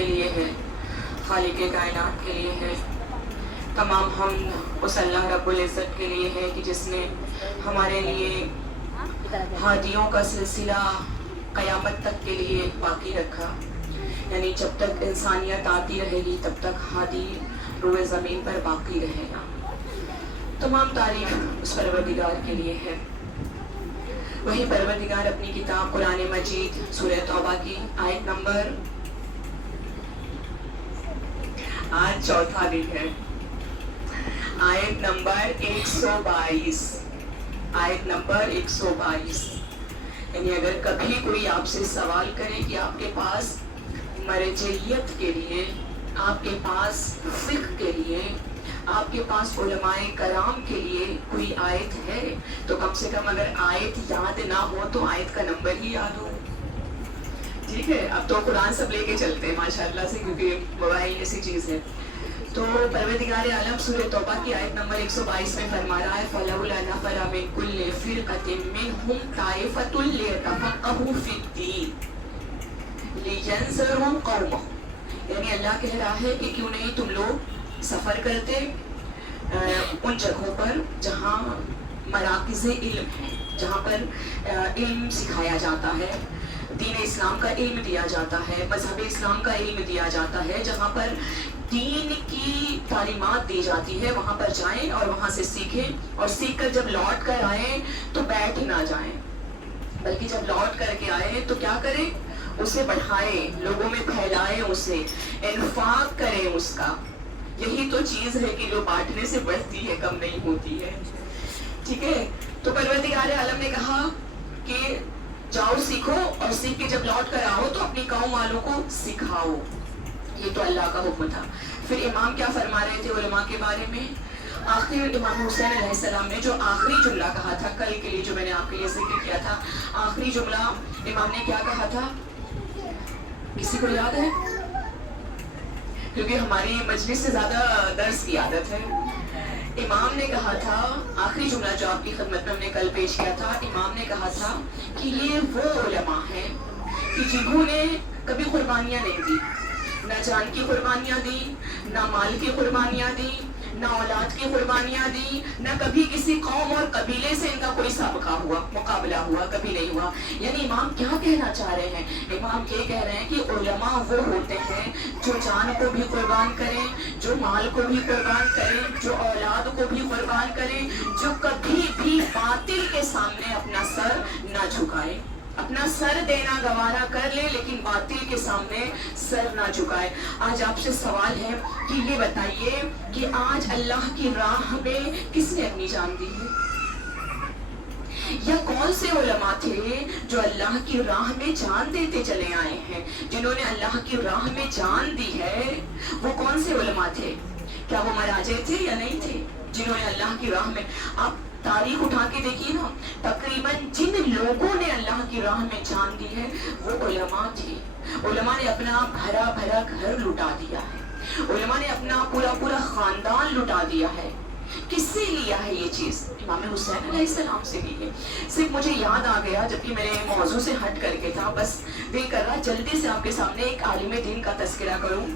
کے لیے ہے، خالق کائنات کے لیے ہے، تمام حمد اس اللہ رب العزت کے لیے ہے کہ جس نے ہمارے لیے ہادیوں کا سلسلہ قیامت تک کے لیے باقی رکھا، یعنی جب تک انسانیت آتی رہے گی تب تک ہادی روئے زمین پر باقی رہے گا۔ تمام تعریف اس پروردگار کے لیے ہے۔ وہی پروردگار اپنی کتاب قرآن مجید سورہ توبہ کی آیت نمبر، آج چوتھا دن ہے، آیت نمبر 122، آیت نمبر 122، یعنی اگر کبھی کوئی آپ سے سوال کرے کہ آپ کے پاس مرجعیت کے لیے، آپ کے پاس فقہ کے لیے، آپ کے پاس علماء کرام کے لیے کوئی آیت ہے، تو کم سے کم اگر آیت یاد نہ ہو تو آیت کا نمبر ہی یاد ہو۔ ٹھیک ہے، اب تو قرآن سب لے کے چلتے ہیں ماشاءاللہ سے، کیونکہ موبائل ایسی چیز ہے۔ تو پروردگار عالم سورہ توبہ کی آیت نمبر 122 میں فرما رہا ہے فَلَوْلَا نَفَرَ مِن كُلِّ فِرْقَةٍ مِّنْهُمْ طَائِفَةٌ لِيَتَفَقَّهُوا فِي الدِّينِ لِيَنذِرُوا قَوْمَهُمْ، یعنی اللہ کہہ رہا ہے کہ کیوں نہیں تم لوگ سفر کرتے ان جگہوں پر جہاں مراکز علم ہے، جہاں پر علم سکھایا جاتا ہے، دین اسلام کا علم دیا جاتا ہے، مذہب اسلام کا علم دیا جاتا ہے، جہاں پر دین کی تعلیمات دی جاتی ہے، وہاں پر جائیں اور وہاں سے سیکھیں، اور سیکھ کر جب لوٹ کر آئیں تو بیٹھ نہ جائیں، بلکہ جب لوٹ کر کے آئیں تو کیا کریں، اسے بڑھائیں، لوگوں میں پھیلائیں، اسے انفاق کریں اس کا۔ یہی تو چیز ہے کہ جو بانٹنے سے بڑھتی ہے کم نہیں ہوتی ہے۔ ٹھیک ہے، تو پروردگار عالم نے کہا کہ جاؤ سیکھو، اور سیکھ کے جب لوٹ کر آؤ تو اپنی قوم والوں کو سکھاؤ۔ یہ تو اللہ کا حکم تھا۔ پھر امام کیا فرما رہے تھے علماء کے بارے میں؟ آخری امام حسین علیہ السلام نے جو آخری جملہ کہا تھا کل کے لیے، جو میں نے آپ کے لیے ذکر کیا تھا، آخری جملہ امام نے کیا کہا تھا؟ کسی کو یاد ہے؟ کیونکہ ہماری مجلس سے زیادہ درس کی عادت ہے۔ امام نے کہا تھا، آخری جملہ جو آپ کی خدمت میں ہم نے کل پیش کیا تھا، امام نے کہا تھا کہ یہ وہ علماء ہیں کہ جنہوں نے کبھی قربانیاں نہیں دی، نہ جان کی قربانیاں دی، نہ مال کی قربانیاں دی، نہ اولاد کی قربانیاں دی، نہ کبھی کسی قوم اور قبیلے سے ان کا کوئی سابقہ ہوا، مقابلہ ہوا، کبھی نہیں ہوا۔ یعنی امام کیا کہنا چاہ رہے ہیں؟ امام یہ کہہ رہے ہیں کہ علماء وہ ہوتے ہیں جو جان کو بھی قربان کریں، جو مال کو بھی قربان کریں، جو اولاد کو بھی قربان کریں، جو کبھی بھی باطل کے سامنے اپنا سر نہ جھکائے، اپنا سر دینا گوارا کر لے لیکن باطل کے سامنے سر نہ جھکائے۔ آج آپ سے سوال ہے کہ یہ بتائیے کہ آج اللہ کی راہ میں کس نے اپنی جان دی ہے؟ یا کون سے علماء تھے جو اللہ کی راہ میں جان دیتے چلے آئے ہیں؟ جنہوں نے اللہ کی راہ میں جان دی ہے وہ کون سے علماء تھے؟ کیا وہ مراجع تھے یا نہیں تھے جنہوں نے اللہ کی راہ میں؟ آپ تاریخ اٹھا کے دیکھیے نا، تقریباً جن لوگوں نے اللہ کی راہ میں جان دی ہے وہ علماء تھے۔ علماء نے اپنا بھرا بھرا گھر لٹا دیا ہے، علماء نے اپنا پورا پورا خاندان لٹا دیا ہے۔ کس سے لیا ہے یہ چیز؟ امام حسین علیہ السلام سے لی ہے۔ صرف مجھے یاد آ گیا جبکہ میرے موضوع سے ہٹ کر کے تھا، بس دل کر رہا جلدی سے آپ کے سامنے ایک عالم دین کا تذکرہ کروں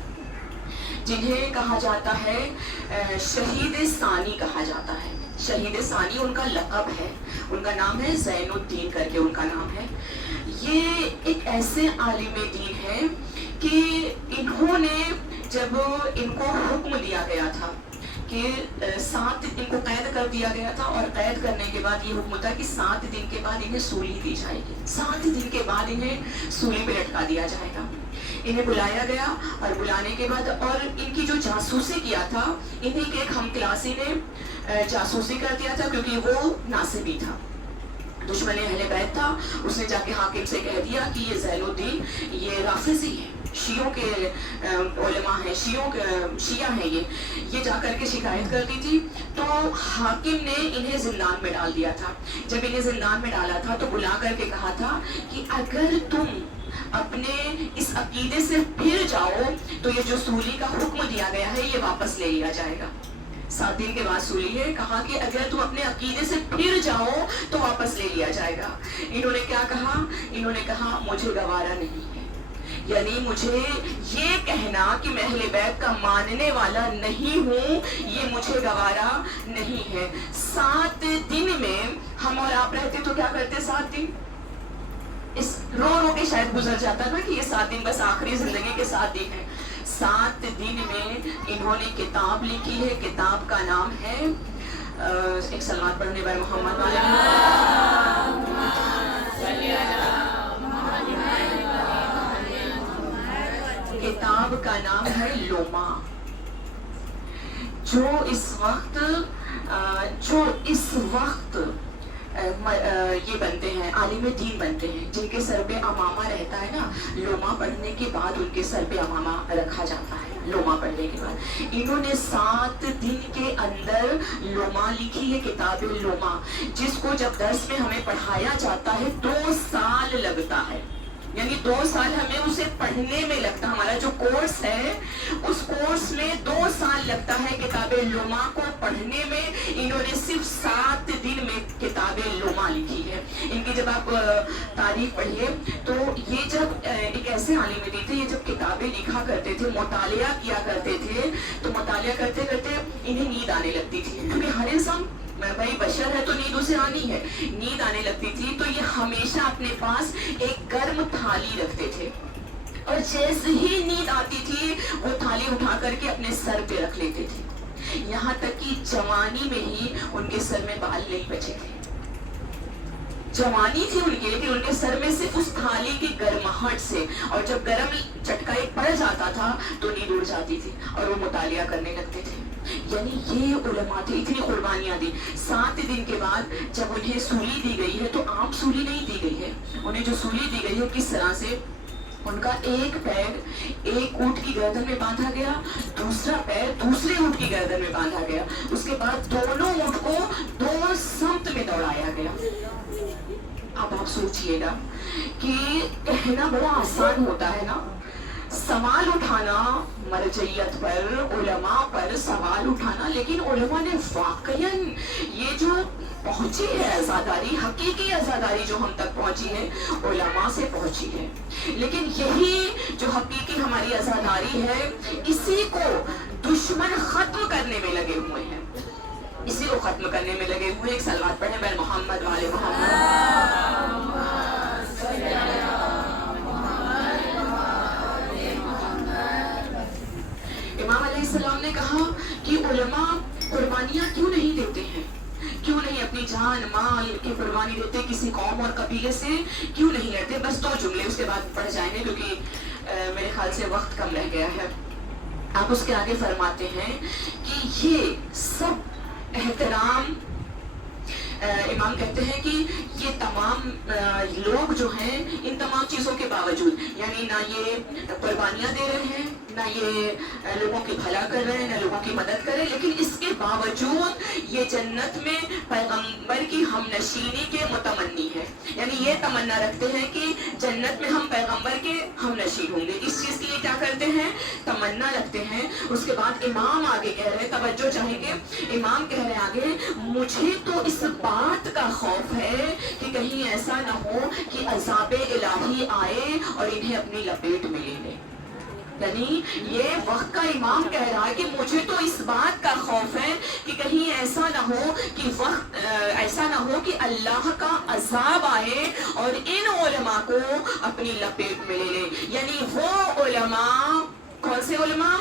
جنہیں کہا جاتا ہے شہید ثانی کہا جاتا ہے۔ شہید ثانی ان کا لقب ہے، ان کا نام ہے زین الدین کر کے ان کا نام ہے۔ یہ ایک ایسے عالم دین ہے کہ انہوں نے جب ان کو حکم دیا گیا تھا کہ 7 ان کو قید کر دیا گیا تھا، اور قید کرنے کے بعد یہ حکم تھا کہ 7 دن کے بعد انہیں سولی دی جائے گی، 7 دن کے بعد انہیں سولی پہ لٹکا دیا جائے گا۔ انہیں بلایا گیا، اور بلانے کے بعد اور ان کی جو جاسوسی کیا تھا، انہیں ایک ہم کلاسی نے جاسوسی کر دیا تھا کیونکہ وہ ناصبی تھا، دشمن اہل بیت تھا۔ اس نے جا کے حاکم سے کہہ دیا کہ یہ زین الدین یہ رافضی ہے، شیعوں کے علماء ہیں، شیعہ ہیں، یہ جا کر کے شکایت کر دی تھی۔ تو حاکم نے انہیں زندان میں ڈال دیا تھا۔ جب انہیں زندان میں ڈالا تھا تو بلا کر کے کہا تھا کہ اگر تم اپنے اس عقیدے سے پھر جاؤ تو یہ جو سولی کا حکم دیا گیا ہے یہ واپس لے لیا جائے گا۔ 7 دن کے بعد سولی ہے، کہا کہ اگر تم اپنے عقیدے سے پھر جاؤ تو واپس لے لیا جائے گا۔ انہوں نے کیا کہا؟ انہوں نے کہا مجھے گوارا نہیں ہے یعنی مجھے یہ کہنا کہ میں اہل بیت کا ماننے والا نہیں ہوں یہ مجھے گوارا نہیں ہے۔ 7 دن میں ہم اور آپ رہتے تو کیا کرتے 7 دن؟ اس رو رو کے شاید گزر جاتا نا کہ یہ 7 دن بس آخری زندگی کے 7 دن ہیں۔ 7 دن میں انہوں نے کتاب لکھی ہے، کتاب کا نام ہے ایک صلوات پڑھنے والے محمد کتاب کا نام ہے لوما، جو اس وقت یہ بنتے ہیں عالم دین بنتے ہیں جن کے سر پہ امامہ رہتا ہے نا، لوما پڑھنے کے بعد ان کے سر پہ امامہ رکھا جاتا ہے۔ لوما پڑھنے کے بعد انہوں نے 7 دن کے اندر لوما لکھی ہے، کتاب لوما، جس کو جب درس میں ہمیں پڑھایا جاتا ہے 2 سال لگتا ہے، یعنی 2 سال ہمیں اسے پڑھنے میں لگتا ہے۔ ہمارا جو کورس ہے اس کورس میں 2 سال لگتا ہے کتاب لوما کو پڑھنے میں۔ انہوں نے صرف 7 دن میں کتاب لوما لکھی ہے۔ ان کی جب آپ تاریخ پڑھیے تو یہ جب ایک ایسے عالم دین تھے، یہ جب کتابیں لکھا کرتے تھے، مطالعہ کیا کرتے تھے، تو مطالعہ کرتے کرتے انہیں نیند آنے لگتی تھی، کیونکہ ہر انسان بھائی بشر ہے تو نیند اسے آنی ہے، نیند آنے لگتی تھی تو یہ ہمیشہ اپنے پاس ایک گرم تھالی رکھتے تھے، اور جیسے ہی نیند آتی تھی وہ تھالی اٹھا کر کے اپنے سر پہ رکھ لیتے تھے، یہاں تک کہ جوانی میں ہی ان کے سر میں بال نہیں بچے تھے۔ جوانی تھی ان کی، لیکن ان کے سر میں صرف اس تھالی کی گرماہٹ سے، اور جب گرم چٹکا ایک پڑ جاتا تھا تو نیند اڑ جاتی تھی اور وہ مطالعہ کرنے لگتے تھے۔ یعنی یہ علماء تھے، اتنی قربانیاں دی۔ 7 دن کے بعد جب انہیں سولی دی گئی ہے تو عام سولی نہیں دی گئی ہے، انہیں جو سولی دی گئی ہے کس طرح سے، ان کا ایک پیر ایک اونٹ کی گردن میں باندھا گیا، دوسرا پیر دوسرے اونٹ کی گردن میں باندھا گیا، اس کے بعد دونوں اونٹ کو 2 سمت میں دوڑایا گیا۔ اب آپ سوچئے گا کہ کہنا بڑا آسان ہوتا ہے نا، سوال اٹھانا مرجعیت پر، علماء پر سوال اٹھانا، لیکن علماء نے واقعاً یہ جو پہنچی ہے عزاداری، حقیقی عزاداری جو ہم تک پہنچی ہے علماء سے پہنچی ہے، لیکن یہی جو حقیقی ہماری عزاداری ہے اسی کو دشمن ختم کرنے میں لگے ہوئے ہیں، اسی کو ختم کرنے میں لگے ہوئے۔ ایک صلوات پڑھیں بین محمد والے محمد۔ امام علیہ السلام نے کہا کہ علماء قربانیاں کیوں نہیں دیتے ہیں، کیوں نہیں اپنی جان مال کی قربانی دیتے کسی قوم اور قبیلے سے، کیوں نہیں لیتے؟ بس 2 جملے اس کے بعد پڑھ جائیں گے کیونکہ میرے خیال سے وقت کم رہ گیا ہے۔ آپ اس کے آگے فرماتے ہیں کہ یہ سب احترام، امام کہتے ہیں کہ یہ تمام لوگ جو ہیں ان تمام چیزوں کے باوجود، یعنی نہ یہ قربانیاں دے رہے ہیں، نہ یہ لوگوں کی بھلا کر رہے ہیں، نہ لوگوں کی مدد کر رہے ہیں، لیکن اس کے باوجود یہ جنت میں پیغمبر کی ہم نشینی کے متمنی ہے، یعنی یہ تمنا رکھتے ہیں کہ جنت میں ہم پیغمبر کے ہم نشین ہوں گے۔ اس چیز کے لیے کیا کرتے ہیں؟ تمنا رکھتے ہیں۔ اس کے بعد امام آگے کہہ رہے ہیں، توجہ چاہیں گے، امام کہہ رہے ہیں آگے، مجھے تو اس بات کا خوف ہے کہ کہیں ایسا نہ ہو کہ عذاب الہی آئے اور انہیں اپنی لپیٹ میں لے لے۔ یعنی یہ وقت کا امام کہہ رہا ہے کہ مجھے تو اس بات کا خوف ہے کہ کہیں ایسا نہ ہو کہ ایسا نہ ہو کہ اللہ کا عذاب آئے اور ان علماء کو اپنی لپیٹ میں لے لے۔ یعنی وہ علماء، کون سے علماء؟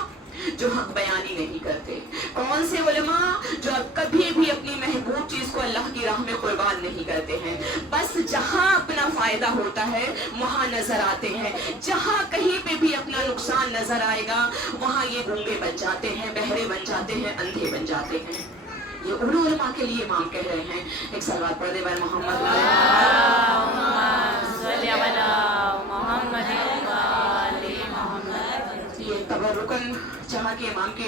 جو حق بیانی نہیں کرتے، کون سے علماء؟ جو کبھی بھی اپنی محبوب چیز کو اللہ کی راہ میں قربان نہیں کرتے ہیں، بس جہاں اپنا فائدہ ہوتا ہے وہاں نظر آتے ہیں، جہاں کہیں پہ بھی اپنا نقصان نظر آئے گا وہاں یہ گونگے بن جاتے ہیں، بہرے بن جاتے ہیں، اندھے بن جاتے ہیں۔ یہ ان علماء کے لیے امام کہہ رہے ہیں۔ ایک صلوات پڑھ دے بھائی محمد یہ تبرکن چاہا کہ امام کے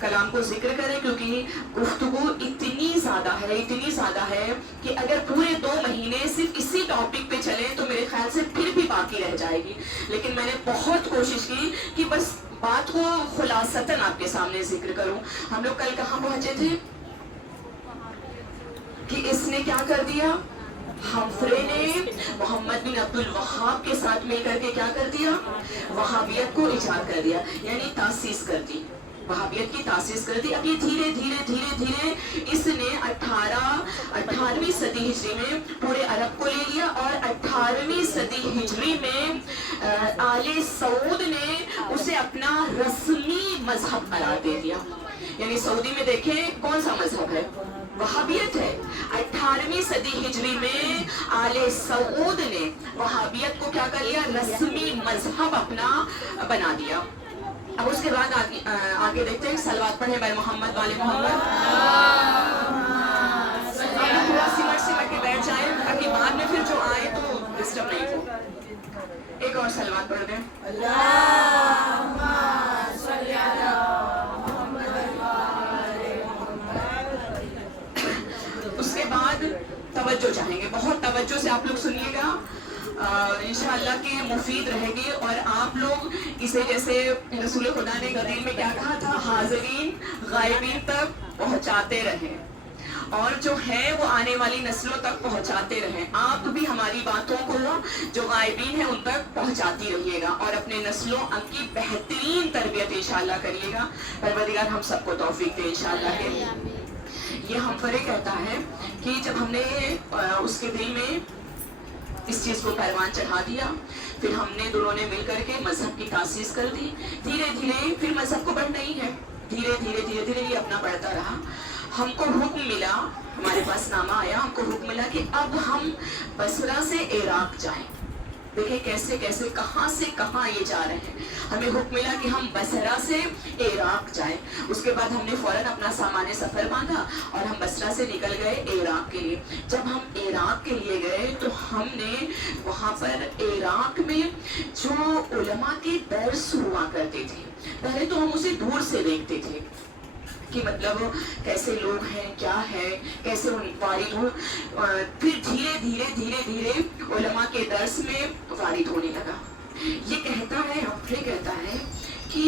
کلام کو ذکر کریں، کیونکہ گفتگو اتنی زیادہ ہے کہ اگر پورے 2 مہینے صرف اسی ٹاپک پہ چلیں تو میرے خیال سے پھر بھی باقی رہ جائے گی، لیکن میں نے بہت کوشش کی کہ بس بات کو خلاصتاً آپ کے سامنے ذکر کروں۔ ہم لوگ کل کہاں پہنچے تھے کہ اس نے کیا کر دیا؟ ہمفرے نے محمد بن عبد الوہاب کے ساتھ مل کر کے کیا کر دیا؟ وہابیت کو ایجاد کر دیا، یعنی تاسیس کر دی، وہابیت کی تاسیس کر دی۔ اب یہ دھیرے دھیرے دھیرے دھیرے اس نے 18ویں صدی ہجری میں پورے عرب کو لے لیا، اور 18ویں صدی ہجری میں آل سعود نے اسے اپنا رسمی مذہب قرار دے دیا۔ یعنی سعودی میں دیکھیں کون سا مذہب ہے؟ وہابیت ہے۔ 18ویں صدی ہجری میں آل سعود نے وہابیت کو کیا کر لیا؟ رسمی مذہب اپنا بنا دیا۔ اب اس کے بعد آگے دیکھتے ہیں، صلوات پڑھیں بھائی محمد والے محمد۔ تھوڑا سمٹ کے بیٹھ جائیں تاکہ بعد میں پھر جو آئے تو ڈسٹرب نہیں ہو۔ ایک اور صلوات پڑھ دیں۔ اس کے بعد توجہ چاہیں گے، بہت توجہ سے آپ لوگ سنیے گا، انشاءاللہ کہ مفید رہے گی۔ اور آپ لوگ اسے جیسے رسول خدا نے غدیر میں کیا کہا تھا، حاضرین غائبین تک پہنچاتے رہیں، اور جو ہے وہ آنے والی نسلوں تک پہنچاتے رہیں۔ آپ بھی ہماری باتوں کو جو غائبین ہیں ان تک پہنچاتی رہیے گا، اور اپنے نسلوں کی بہترین تربیت انشاءاللہ کریے گا۔ پروردگار ہم سب کو توفیق دے انشاءاللہ کہ یہ ہمفرے کہتا ہے کہ جب ہم نے اس کے دل میں اس چیز کو پروان چڑھا دیا، پھر ہم نے دونوں نے مل کر کے مذہب کی تاسیس کر دی۔ دھیرے دھیرے پھر مذہب کو بڑھنا ہی ہے، دھیرے دھیرے دھیرے دھیرے یہ اپنا بڑھتا رہا۔ ہم کو حکم ملا، ہمارے پاس نامہ آیا، ہم کو حکم ملا کہ اب ہم بصرہ سے عراق جائیں۔ دیکھیں کیسے کیسے کہاں سے کہاں یہ جا رہے ہیں۔ ہمیں حکم ملا کہ ہم بصرہ سے عراق جائیں۔ اس کے بعد ہم نے فوراً اپنا سامان سفر باندھا اور ہم بصرہ سے نکل گئے عراق کے لیے۔ جب ہم عراق کے لیے گئے تو ہم نے وہاں پر عراق میں جو علماء کے درس ہوا کرتے تھے، پہلے تو ہم اسے دور سے دیکھتے تھے کہ مطلب کیسے لوگ ہیں، کیا ہے، کیسے ان وارد ہوں۔ پھر دھیرے دھیرے دھیرے دھیرے علماء کے درس میں وارد ہونے لگا۔ یہ کہتا ہے، ہمفرے کہتا ہے کہ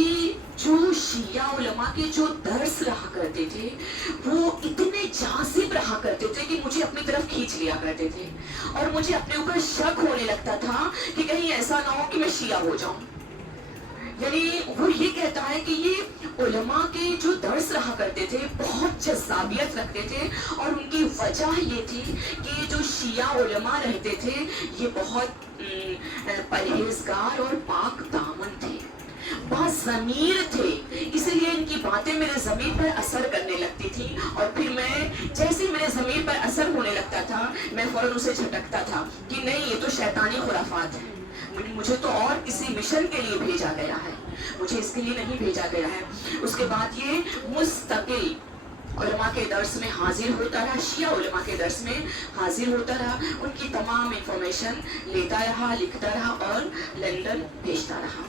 جو شیعہ علماء کے جو درس رہا کرتے تھے وہ اتنے جاذب رہا کرتے تھے کہ مجھے اپنی طرف کھینچ لیا کرتے تھے، اور مجھے اپنے اوپر شک ہونے لگتا تھا کہ کہیں ایسا نہ ہو کہ میں شیعہ ہو جاؤں۔ یعنی وہ یہ کہتا ہے کہ یہ علماء کے جو درس رہا کرتے تھے بہت جذابیت رکھتے تھے، اور ان کی وجہ یہ تھی کہ جو شیعہ علماء رہتے تھے یہ بہت پرہیزگار اور پاک دامن تھے، باضمیر تھے، اسی لیے ان کی باتیں میرے ضمیر پر اثر کرنے لگتی تھی، اور پھر میں جیسے میرے ضمیر پر اثر ہونے لگتا تھا میں فوراً اسے جھٹکتا تھا کہ نہیں، یہ تو شیطانی خرافات ہے، مجھے تو اور کسی مشن کے لیے بھیجا گیا ہے، مجھے اس کے لیے نہیں بھیجا گیا ہے۔ اس کے بعد یہ مستقل علماء کے درس میں حاضر ہوتا رہا، شیعہ علماء کے درس میں حاضر ہوتا رہا، ان کی تمام انفارمیشن لیتا رہا، لکھتا رہا اور لندن بھیجتا رہا۔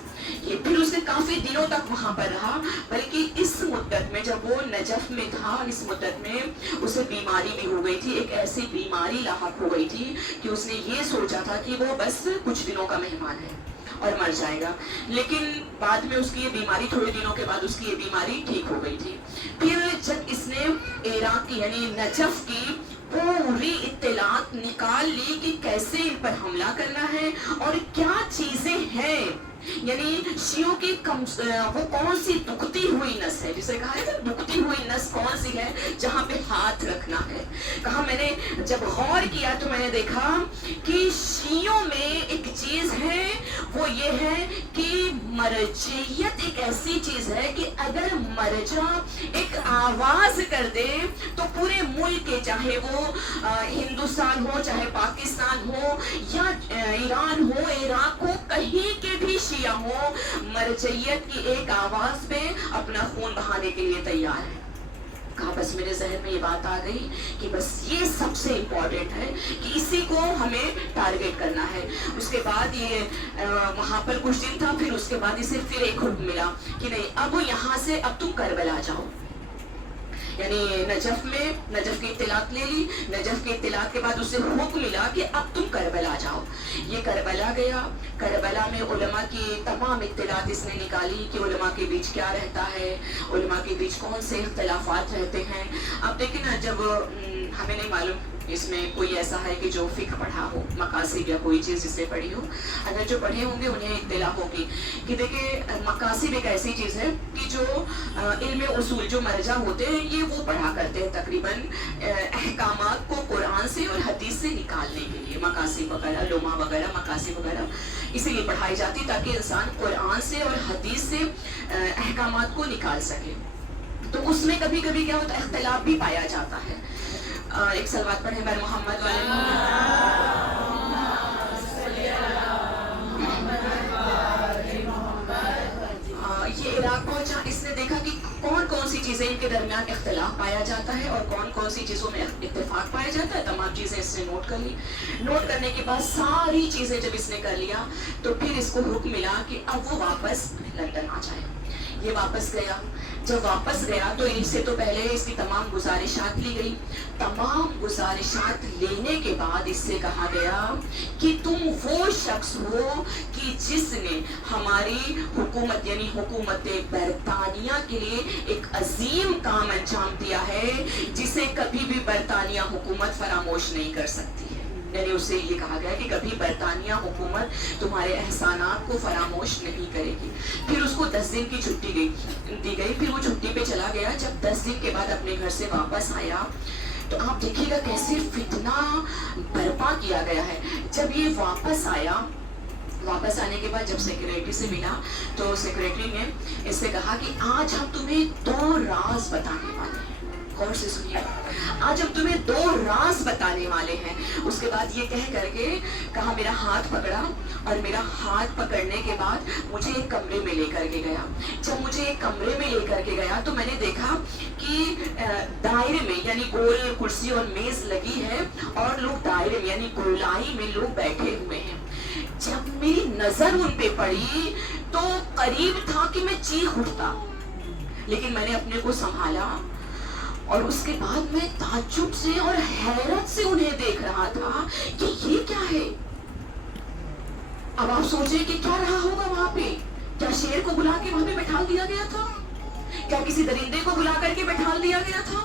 یہ پھر اس نے کافی دنوں تک وہاں پر رہا، بلکہ اس مدت میں جب وہ نجف میں تھا، اس مدت میں اسے بیماری بھی ہو گئی تھی، ایک ایسی بیماری لاحق ہو گئی تھی کہ اس نے یہ سوچا تھا کہ وہ بس کچھ دنوں کا مہمان ہے اور مر جائے گا، لیکن بعد میں اس کی یہ بیماری، تھوڑے دنوں کے بعد اس کی یہ بیماری ٹھیک ہو گئی تھی۔ پھر جب اس نے عراق کی یعنی نجف کی پوری اطلاعات نکال لی کہ کیسے ان پر حملہ کرنا ہے اور کیا چیزیں ہیں، یعنی شیعوں کی وہ کون سی دکھتی ہوئی نس ہے، جسے کہا ہے دکھتی ہوئی نس کون سی ہے جہاں پہ ہاتھ رکھنا ہے۔ کہا میں نے جب غور کیا تو میں نے دیکھا کہ شیعوں میں ایک چیز ہے، وہ یہ ہے کہ مرجعیت ایک ایسی چیز ہے کہ اگر مرجع ایک آواز کر دے تو پورے ملک کے، چاہے وہ ہندوستان ہو، چاہے پاکستان ہو یا ایران ہو، عراق ہو، کہیں کے بھی شیعہ ہو، مرجعیت کی ایک آواز پہ اپنا خون بہانے کے لیے تیار ہے۔ کہا بس میرے ذہن میں یہ بات آ گئی کہ بس یہ سب سے امپورٹنٹ ہے کہ اسی کو ہمیں ٹارگیٹ کرنا ہے۔ اس کے بعد یہ وہاں پر کچھ دن تھا، پھر اس کے بعد اسے پھر ایک حکم ملا کہ نہیں، اب یہاں سے اب تم کربلا جاؤ۔ یعنی نجف کی اطلاعات لے لی، نجف کی اطلاعات کے بعد اسے حکم ملا کہ اب تم کربلا جاؤ۔ یہ کربلا گیا، کربلا میں علماء کی تمام اطلاعات اس نے نکالی کہ علماء کے بیچ کیا رہتا ہے، علماء کے بیچ کون سے اختلافات رہتے ہیں۔ اب دیکھیں نا، جب ہمیں نہیں معلوم اس میں کوئی ایسا ہے کہ جو فقہ پڑھا ہو, مقاصد یا کوئی چیز جس سے پڑھی ہو؟ اگر جو پڑھے ہوں گے انہیں اطلاع ہوگی کہ دیکھیں مقاصد ایک ایسی چیز ہے کہ جو علم اصول جو مرجع ہوتے ہیں یہ وہ پڑھا کرتے ہیں تقریباً احکامات کو قرآن سے اور حدیث سے نکالنے کے لیے. مقاصد وغیرہ, لمحہ وغیرہ, مقاصد وغیرہ اسی لیے پڑھائی جاتی تاکہ انسان قرآن سے اور حدیث سے احکامات کو نکال سکے. تو اس میں کبھی کبھی کیا ہوتا ہے, اختلاف بھی پایا جاتا ہے. ایک سلوات پڑھیں بر محمد والے. یہ عراق پہنچا, اس نے دیکھا کہ کون کون سی چیزیں ان کے درمیان اختلاف پایا جاتا ہے اور کون کون سی چیزوں میں اتفاق پایا جاتا ہے. تمام چیزیں اس نے نوٹ کر لی. نوٹ کرنے کے بعد ساری چیزیں جب اس نے کر لیا تو پھر اس کو حکم ملا کہ اب وہ واپس لندن آ جائے. یہ واپس گیا. جب واپس گیا تو ان سے تو پہلے اس کی تمام گزارشات لی گئی. تمام گزارشات لینے کے بعد اس سے کہا گیا کہ تم وہ شخص ہو کہ جس نے ہماری حکومت یعنی حکومت برطانیہ کے لیے ایک عظیم کام انجام دیا ہے جسے کبھی بھی برطانیہ حکومت فراموش نہیں کر سکتی ہے. یعنی اس سے یہ کہا گیا کہ کبھی برطانیہ حکومت تمہارے احسانات کو فراموش نہیں کرے گی. پھر اس کو 10 دن کی چھٹی دی گئی. پھر وہ چھٹی پہ چلا گیا. جب 10 دن کے بعد اپنے گھر سے واپس آیا تو آپ دیکھیے گا کیسے فتنہ برپا کیا گیا ہے. جب یہ واپس آیا, واپس آنے کے بعد جب سیکریٹری سے ملا تو سیکریٹری نے اس سے کہا کہ آج ہم تمہیں 2 راز بتانے والے ہیں. غور سے سنیے, آج ہم تمہیں 2 راز بتانے والے ہیں. اس کے بعد یہ کہہ کر کے کہا میرا ہاتھ پکڑا اور میرا ہاتھ پکڑنے کے بعد مجھے ایک کمرے میں لے کر کے گیا. جب مجھے ایک کمرے میں لے کر کے گیا تو میں نے دیکھا کہ دائرے میں یعنی گول کرسی اور میز لگی ہے اور لوگ دائرے میں یعنی گولائی میں لوگ بیٹھے ہوئے ہیں. جب میری نظر ان پہ پڑی تو قریب تھا کہ میں چیخ اٹھتا, لیکن میں نے اپنے کو سنبھالا اور اس کے بعد میں تعجب سے اور حیرت سے انہیں دیکھ رہا تھا کہ یہ کیا ہے. اب آپ سوچیں کہ کیا رہا ہوگا وہاں پہ. کیا شیر کو بلا کے وہاں پہ بٹھا دیا گیا تھا؟ کیا کسی درندے کو بلا کر کے بٹھا دیا گیا تھا؟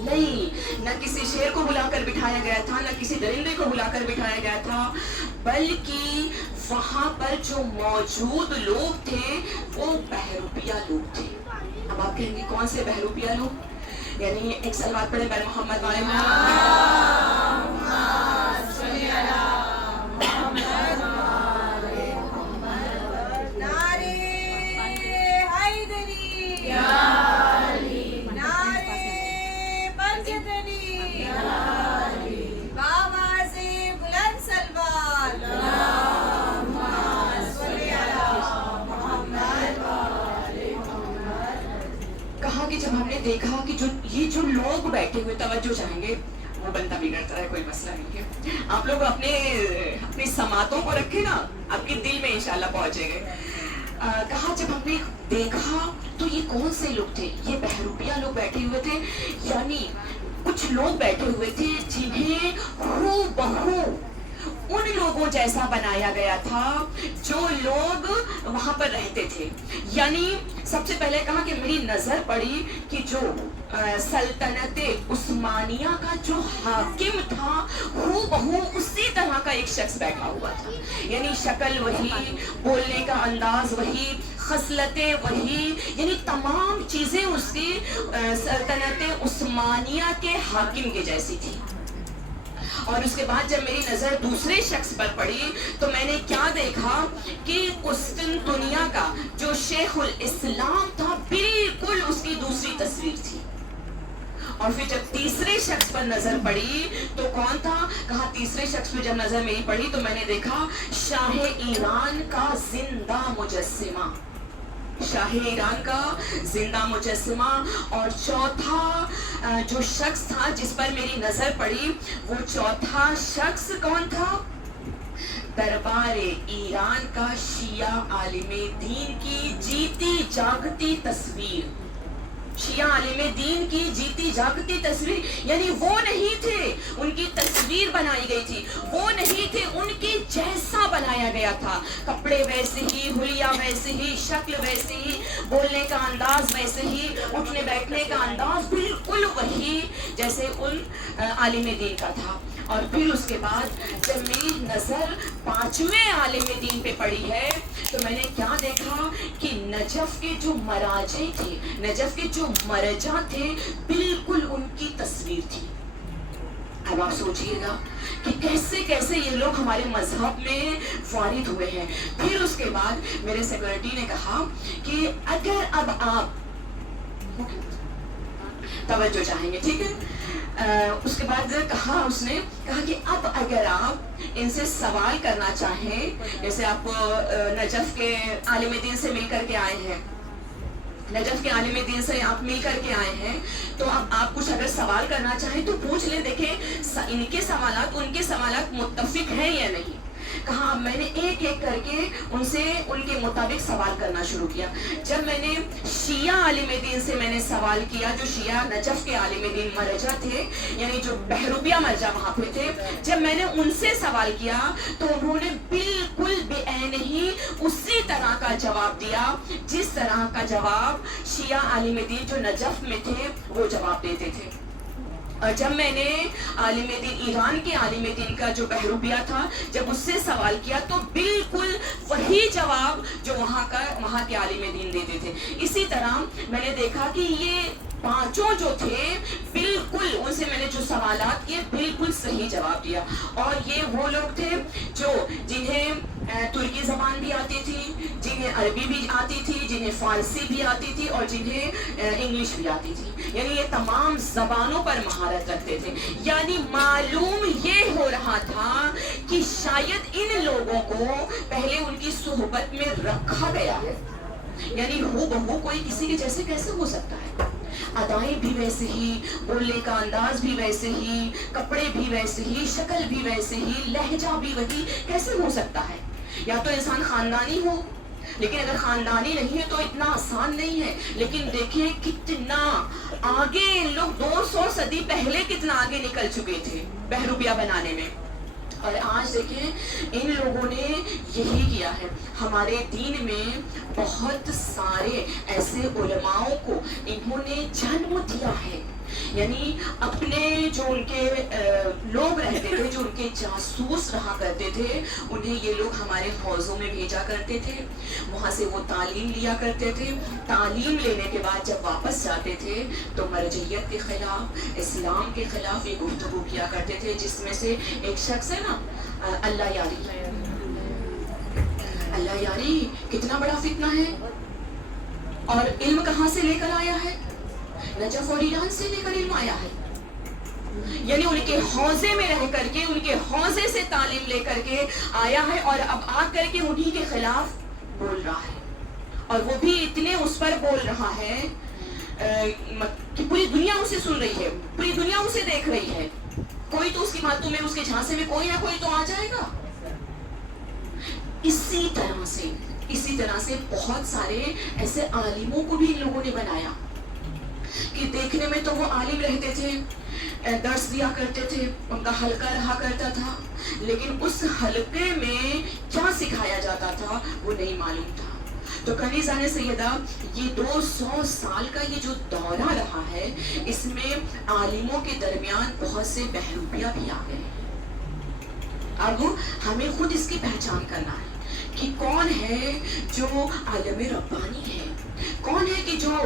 نہیں, نہ کسی شیر کو بلا کر بٹھایا گیا تھا, نہ کسی درندے کو بلا کر بٹھایا گیا تھا, بلکہ وہاں پر جو موجود لوگ تھے وہ بہروپیہ لوگ تھے. اب آپ کہیں گے کون سے بہروپیہ لوگ؟ یعنی ایک سلوات پڑھے بر محمد والے. جب ہم نے دیکھا کہ جو لوگ بیٹھے ہوئے, توجہ چاہیں گے, وہ بندہ بگڑتا ہے, کوئی مسئلہ نہیں ہے. آپ لوگ اپنی سماعتوں کو رکھے نا, آپ کے دل میں انشاءاللہ پہنچے گے. کہا جب ہم نے دیکھا تو یہ کون سے لوگ تھے؟ یہ بہروپیہ لوگ بیٹھے ہوئے تھے. یعنی کچھ لوگ بیٹھے ہوئے تھے جنہیں ہو بہو ان لوگوں جیسا بنایا گیا تھا جو لوگ وہاں پر رہتے تھے. یعنی سب سے پہلے کہا کہ میری نظر پڑی کہ جو سلطنت عثمانیہ کا جو حاکم تھا ہو بہو اسی طرح کا ایک شخص بیٹھا ہوا تھا. یعنی شکل وہی, بولنے کا انداز وہی, خصلتیں وہی, یعنی تمام چیزیں اس کی سلطنت عثمانیہ کے حاکم کے جیسی تھی. اور اس کے بعد جب میری نظر دوسرے شخص پر پڑی تو میں نے کیا دیکھا کہ قسطنطنیہ کا جو شیخ الاسلام تھا بالکل اس کی دوسری تصویر تھی. اور پھر جب تیسرے شخص پر نظر پڑی تو کون تھا؟ کہا تیسرے شخص پہ جب نظر میری پڑی تو میں نے دیکھا شاہ ایران کا زندہ مجسمہ, شاہ ایران کا زندہ مجسمہ. اور چوتھا جو شخص تھا جس پر میری نظر پڑی وہ چوتھا شخص کون تھا؟ دربار ایران کا شیعہ عالم دین کی جیتی جاگتی تصویر. شیعہ عالم دین کی جیتی جاگتی تصویر، یعنی وہ نہیں تھے، ان کی تصویر بنائی گئی تھی، وہ نہیں تھے، ان کی جیسا بنایا گیا تھا، کپڑے ویسے ہی، حلیہ ویسے ہی، شکل ویسے ہی، بولنے کا انداز ویسے ہی، اٹھنے بیٹھنے کا انداز بالکل وہی جیسے ان عالم دین کا تھا۔ اور پھر اس کے بعد جب میری نظر 5ویں عالم دین پہ پڑی ہے تو میں نے کیا دیکھا کہ نجف کے جو مراجع تھے، نجف کے جو مرجع تھے، بالکل ان کی تصویر تھی۔ اب آپ سوچئے گا کہ کیسے کیسے یہ لوگ ہمارے مذہب میں وارد ہوئے ہیں۔ پھر اس کے بعد میرے سیکورٹی نے کہا کہ اگر اب آپ توجہ چاہیں گے، ٹھیک ہے، اس کے بعد کہا، اس نے کہا کہ اب اگر آپ ان سے سوال کرنا چاہیں، جیسے آپ نجف کے عالم دین سے مل کر کے آئے ہیں، نجف کے عالم دین سے آپ مل کر کے آئے ہیں، تو اب آپ کچھ اگر سوال کرنا چاہیں تو پوچھ لیں، دیکھیں ان کے سوالات ان کے سوالات متفق ہیں یا نہیں۔ کہا میں نے ایک ایک کر کے ان سے ان کے مطابق سوال کرنا شروع کیا۔ جب میں نے شیعہ عالم دین سے میں نے سوال کیا، جو شیعہ نجف کے عالم دین مرجع تھے، یعنی جو بہروپیہ مرجع وہاں پہ تھے، جب میں نے ان سے سوال کیا تو انہوں نے بالکل بے عین ہی اسی طرح کا جواب دیا جس طرح کا جواب شیعہ عالم دین جو نجف میں تھے وہ جواب دیتے تھے۔ اور جب میں نے عالم دین ایران کے عالم دین کا جو بہروپیہ تھا، جب اس سے سوال کیا تو بالکل وہی جواب جو وہاں کے عالم دین دیتے تھے۔ اسی طرح میں نے دیکھا کہ یہ پانچوں جو تھے بالکل ان سے میں نے جو سوالات کیے بالکل صحیح جواب دیا۔ اور یہ وہ لوگ تھے جو جنہیں ترکی زبان بھی آتی تھی، جنہیں عربی بھی آتی تھی، جنہیں فارسی بھی آتی تھی، اور جنہیں انگلش بھی آتی تھی، یعنی یہ تمام زبانوں پر مہارت رکھتے تھے۔ یعنی معلوم یہ ہو رہا تھا کہ شاید ان لوگوں کو پہلے ان کی صحبت میں رکھا گیا ہے، یعنی ہو بہو کوئی کسی کے جیسے کیسے ہو سکتا ہے؟ ادائیں بھی ویسے ہی، بولنے کا انداز بھی ویسے ہی، کپڑے بھی ویسے ہی، شکل بھی ویسے ہی، لہجہ بھی وہی، کیسے ہو سکتا ہے؟ یا تو انسان خاندانی ہو، لیکن اگر خاندانی نہیں ہے تو اتنا آسان نہیں ہے۔ لیکن دیکھیں کتنا آگے ان لوگ 200 صدی پہلے کتنا آگے نکل چکے تھے بہروپیہ بنانے میں۔ اور آج دیکھیں ان لوگوں نے یہی کیا ہے۔ ہمارے دین میں بہت سارے ایسے علماؤں کو انہوں نے جنم دیا ہے، یعنی اپنے جو ان کے لوگ رہتے تھے، جو ان کے جاسوس رہا کرتے تھے، انہیں یہ لوگ ہمارے حوضوں میں بھیجا کرتے تھے، وہاں سے وہ تعلیم لیا کرتے تھے۔ تعلیم لینے کے بعد جب واپس جاتے تھے تو مرجعیت کے خلاف، اسلام کے خلاف یہ گفتگو کیا کرتے تھے، جس میں سے ایک شخص ہے نا اللہ یاری۔ اللہ یاری کتنا بڑا فتنہ ہے، اور علم کہاں سے لے کر آیا ہے؟ نجف اور ایران سے لے کر علم آیا ہے، یعنی ان کے حوضے میں رہ کر کے، ان کے حوضے سے تعلیم لے کر کے آیا ہے، اور اب آ کر کے انہی کے خلاف بول رہا ہے، اور وہ بھی اتنے اس پر بول رہا ہے کہ پوری دنیا اسے سن رہی ہے، پوری دنیا اسے دیکھ رہی ہے، کوئی تو اس کی باتوں میں، اس کے جھانسے میں کوئی نہ کوئی تو آ جائے گا۔ اسی طرح سے بہت سارے ایسے عالموں کو بھی ان لوگوں نے بنایا کہ دیکھنے میں تو وہ عالم رہتے تھے، درس دیا کرتے تھے، ان کا حلقہ رہا کرتا تھا، لیکن اس حلقے میں کیا سکھایا جاتا تھا وہ نہیں معلوم تھا۔ تو کنیزان سیدہ، یہ 200 سال کا یہ جو دورہ رہا ہے، اس میں عالموں کے درمیان بہت سے بہروپیہ بھی آ گئے۔ اب ہمیں خود اس کی پہچان کرنا ہے کہ کون ہے جو عالم ربانی ہے، کون ہے کہ جو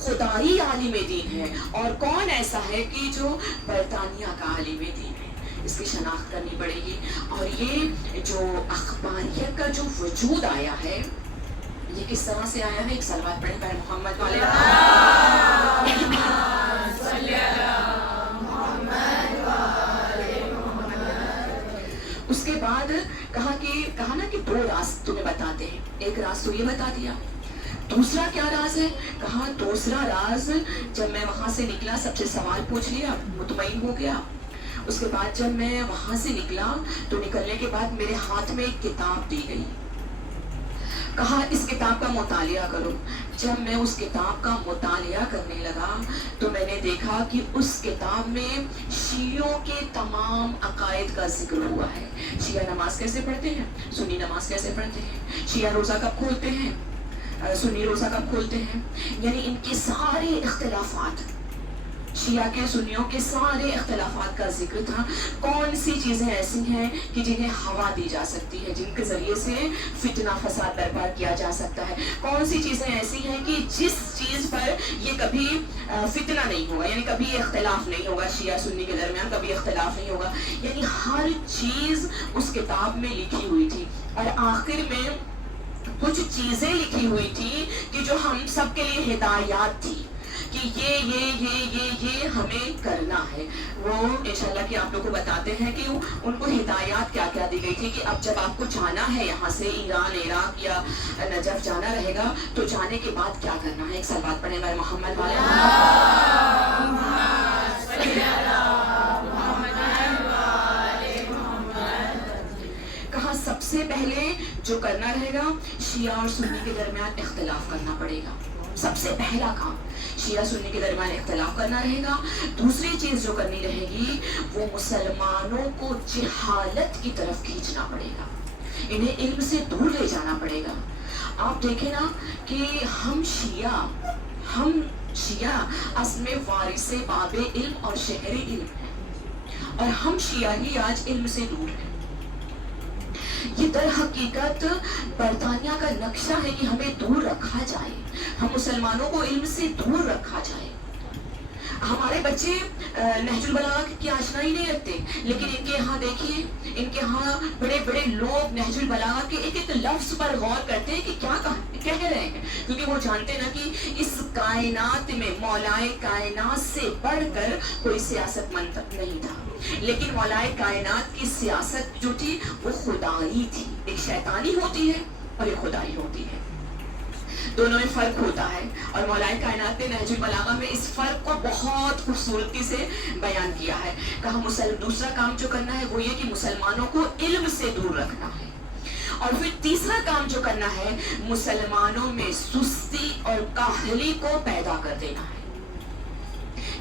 خدائی عالم دین ہے، اور کون ایسا ہے کہ جو برطانیہ کا عالم دین ہے۔ اس کی شناخت کرنی پڑے گی۔ اور یہ جو اخباریت کا جو وجود آیا ہے، یہ کس طرح سے آیا ہے؟ ایک صلوات پڑھیں پیر محمد والے۔ اس کے بعد کہا نا کہ 2 راز تمہیں بتاتے ہیں، ایک راز تو یہ بتا دیا، دوسرا کیا راز ہے؟ کہا دوسرا راز جب میں وہاں سے نکلا، سب سے سوال پوچھ لیا، مطمئن ہو گیا، اس کے بعد جب میں وہاں سے نکلا تو نکلنے کے بعد میرے ہاتھ میں ایک کتاب دی گئی، کہا اس کتاب کا مطالعہ کرو. جب میں اس کتاب کا مطالعہ کرنے لگا تو میں نے دیکھا کہ اس کتاب میں شیعوں کے تمام عقائد کا ذکر ہوا ہے. شیعہ نماز کیسے پڑھتے ہیں, سنی نماز کیسے پڑھتے ہیں, شیعہ روزہ کب کھولتے ہیں, سنی روزہ کب کھولتے ہیں, یعنی ان کے سارے اختلافات, شیعہ کے سنیوں کے سارے اختلافات کا ذکر تھا. کون سی چیزیں ایسی ہیں کہ جنہیں ہوا دی جا سکتی ہے, جن کے ذریعے سے فتنہ فساد برپا کیا جا سکتا ہے, کون سی چیزیں ایسی ہیں کہ جس چیز پر یہ کبھی فتنہ نہیں ہوگا, یعنی کبھی اختلاف نہیں ہوگا, شیعہ سنی کے درمیان کبھی اختلاف نہیں ہوگا. یعنی ہر چیز اس کتاب میں لکھی ہوئی تھی. اور آخر میں کچھ چیزیں لکھی ہوئی تھی کہ جو ہم سب کے لیے ہدایات تھی کہ یہ ہمیں کرنا ہے. وہ انشاءاللہ کہ آپ لوگ کو بتاتے ہیں کہ ان کو ہدایات کیا کیا دی گئی تھی کہ اب جب آپ کو جانا ہے یہاں سے ایران, عراق یا نجف جانا رہے گا تو جانے کے بعد کیا کرنا ہے. ایک سال بعد پڑھیں گے محمد والے کہا سب سے پہلے جو کرنا رہے گا شیعہ اور سنی کے درمیان اختلاف کرنا پڑے گا. سب سے پہلا کام شیعہ سنی کے درمیان اختلاف کرنا رہے گا. دوسری چیز جو کرنی رہے گی وہ مسلمانوں کو جہالت کی طرف کھینچنا پڑے گا, انہیں علم سے دور لے جانا پڑے گا. آپ دیکھیں نا کہ ہم شیعہ اصل میں وارث باب علم اور شہر علم ہیں, اور ہم شیعہ ہی آج علم سے دور ہیں. یہ در حقیقت برطانیہ کا نقشہ ہے کہ ہمیں دور رکھا جائے, ہم مسلمانوں کو علم سے دور رکھا جائے. ہمارے بچے نہج البلاغہ کی آشنائی نہیں رکھتے, لیکن ان کے یہاں دیکھیے, ان کے یہاں بڑے بڑے لوگ نہج البلاغہ کے ایک ایک لفظ پر غور کرتے ہیں کہ کیا کہہ رہے ہیں, کیونکہ وہ جانتے نا کہ اس کائنات میں مولائے کائنات سے بڑھ کر کوئی سیاست منطق نہیں تھا. لیکن مولائے کائنات کی سیاست جو تھی وہ خدائی تھی. ایک شیطانی ہوتی ہے اور ایک خدائی ہوتی ہے, دونوں میں فرق ہوتا ہے. اور مولائے کائنات نے نہج البلاغہ میں اس فرق کو بہت خوبصورتی سے بیان کیا ہے. کہا دوسرا کام جو کرنا ہے وہ یہ کہ مسلمانوں کو علم سے دور رکھنا ہے. اور پھر تیسرا کام جو کرنا ہے مسلمانوں میں سستی اور کاہلی کو پیدا کر دینا ہے.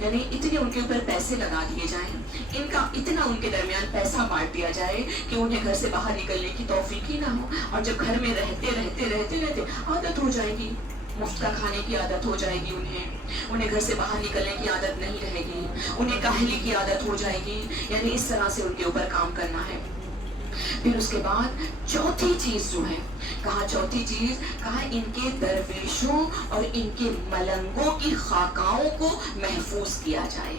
یعنی اتنے ان کے اوپر پیسے لگا دیے جائیں, ان کا اتنا ان کے درمیان پیسہ بانٹ دیا جائے کہ انہیں گھر سے باہر نکلنے کی توفیق ہی نہ ہو, اور جب گھر میں رہتے عادت ہو جائے گی, مفت کا کھانے کی عادت ہو جائے گی, انہیں گھر سے باہر نکلنے کی عادت نہیں رہے گی, انہیں کاہلی کی عادت ہو جائے گی. یعنی اس طرح سے ان کے اوپر کام کرنا ہے. پھر اس کے بعد چوتھی چیز جو ہے, چوتھی چیز ان کے درویشوں اور ان کے ملنگوں کی خاکاؤں کو محفوظ کیا جائے.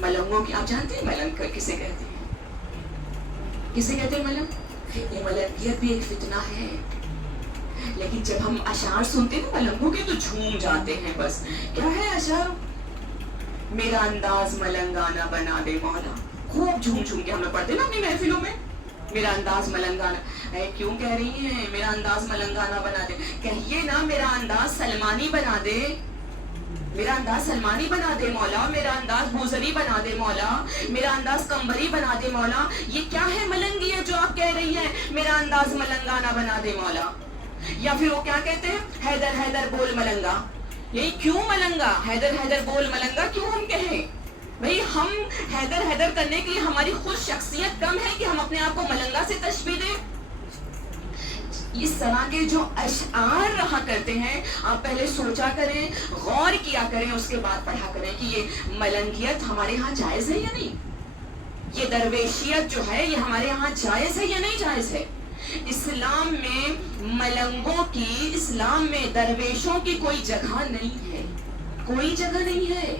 ملنگوں کی آپ جانتے ہیں ملنگ کسے کہتے ہیں, کسے کہتے ہیں ملنگ؟ یہ ملنگیت بھی ایک فتنہ ہے. لیکن جب ہم اشعار سنتے ہیں ملنگوں کے تو جھوم جاتے ہیں. بس کیا ہے اشعار, میرا انداز ملنگانہ بنا دے مولا, خوب جھوم کے ہم لوگ پڑھتے ہیں نا اپنی محفلوں میں, میرا انداز ملنگانہ. کیوں کہہ رہی ہیں میرا انداز ملنگانہ بنا دے؟ کہیے نا میرا انداز سلمانی بنا دے, میرا انداز سلمانی بنا دے مولا, میرا انداز بوزری بنا دے مولا, میرا انداز کمبری بنا دے مولا. یہ کیا ہے ملنگی ہے جو آپ کہہ رہی ہیں میرا انداز ملنگانہ بنا دے مولا؟ یا پھر وہ کیا کہتے ہیں, حیدر حیدر بول ملنگا. یہی کیوں ملنگا, حیدر حیدر بول ملنگا کیوں ہم کہیں؟ بھئی ہم حیدر حیدر کرنے کے لیے ہماری خود شخصیت کم ہے کہ ہم اپنے آپ کو ملنگا سے تشبیہ دیں؟ اس طرح کے جو اشعار رہا کرتے ہیں آپ پہلے سوچا کریں, غور کیا کریں, اس کے بعد پڑھا کریں کہ یہ ملنگیت ہمارے ہاں جائز ہے یا نہیں, یہ درویشیت جو ہے یہ ہمارے ہاں جائز ہے یا نہیں جائز ہے. اسلام میں ملنگوں کی, اسلام میں درویشوں کی کوئی جگہ نہیں ہے, کوئی جگہ نہیں ہے.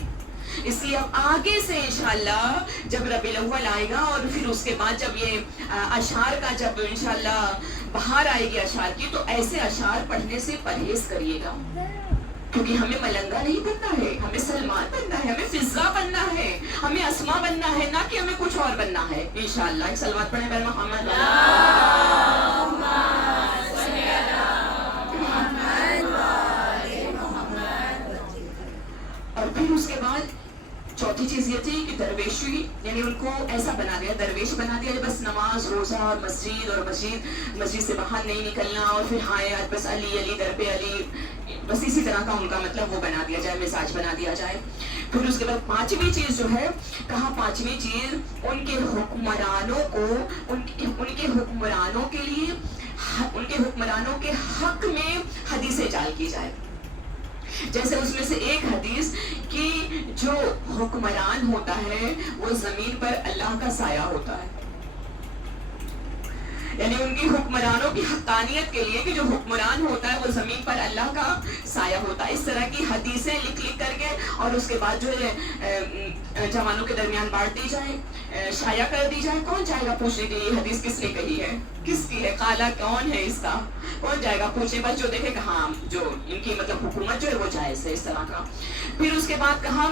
اس لیے اب آگے سے انشاءاللہ جب ربیع الاول آئے گا اور پھر اس کے بعد جب یہ اشعار کا جب انشاءاللہ بہار آئے گی اشعار کی, تو ایسے اشعار پڑھنے سے پرہیز کریے گا, کیونکہ ہمیں ملنگا نہیں بننا ہے, ہمیں سلمان بننا ہے, ہمیں فضا بننا ہے, ہمیں اسما بننا ہے, نہ کہ ہمیں کچھ اور بننا ہے انشاءاللہ. ایک صلوات پڑھیں بر محمد. اور پھر اس کے بعد چوتھی چوتھی چیز یہ تھی کہ درویشی، یعنی ان کو ایسا بنا دیا، درویش بنا دیا، بس نماز روزہ اور مسجد سے باہر نہیں نکلنا، اور پھر ہائے بس علی علی در پہ علی، بس اسی طرح کا ان کا مطلب وہ بنا دیا جائے، مزاج بنا دیا جائے۔ پھر اس کے بعد پانچویں چیز جو ہے، کہا پانچویں چیز ان کے حکمرانوں کو، ان کے حکمرانوں کے لیے، ان کے حکمرانوں کے حق میں حدیث جعل کی جائے۔ جیسے اس میں سے ایک حدیث کہ جو حکمران ہوتا ہے وہ زمین پر اللہ کا سایہ ہوتا ہے، یعنی ان کی حکمرانوں کی حقانیت کے لیے کہ جو حکمران ہوتا ہے وہ زمین پر اللہ کا سایہ ہوتا ہے۔ اس طرح کی حدیثیں لکھ کر کے اور اس کے بعد جو ہے جوانوں کے درمیان بانٹ دی جائے، شائع کر دی جائے۔ کون جائے گا پوچھنے کے لیے حدیث کس نے کہی ہے، کس کی ہے، قالا کون ہے اس کا، کون جائے گا پوچھنے؟ بس جو دیکھے کہ ہاں جو ان کی مطلب حکومت جو ہے وہ جائز ہے، اس طرح کا۔ پھر اس کے بعد کہا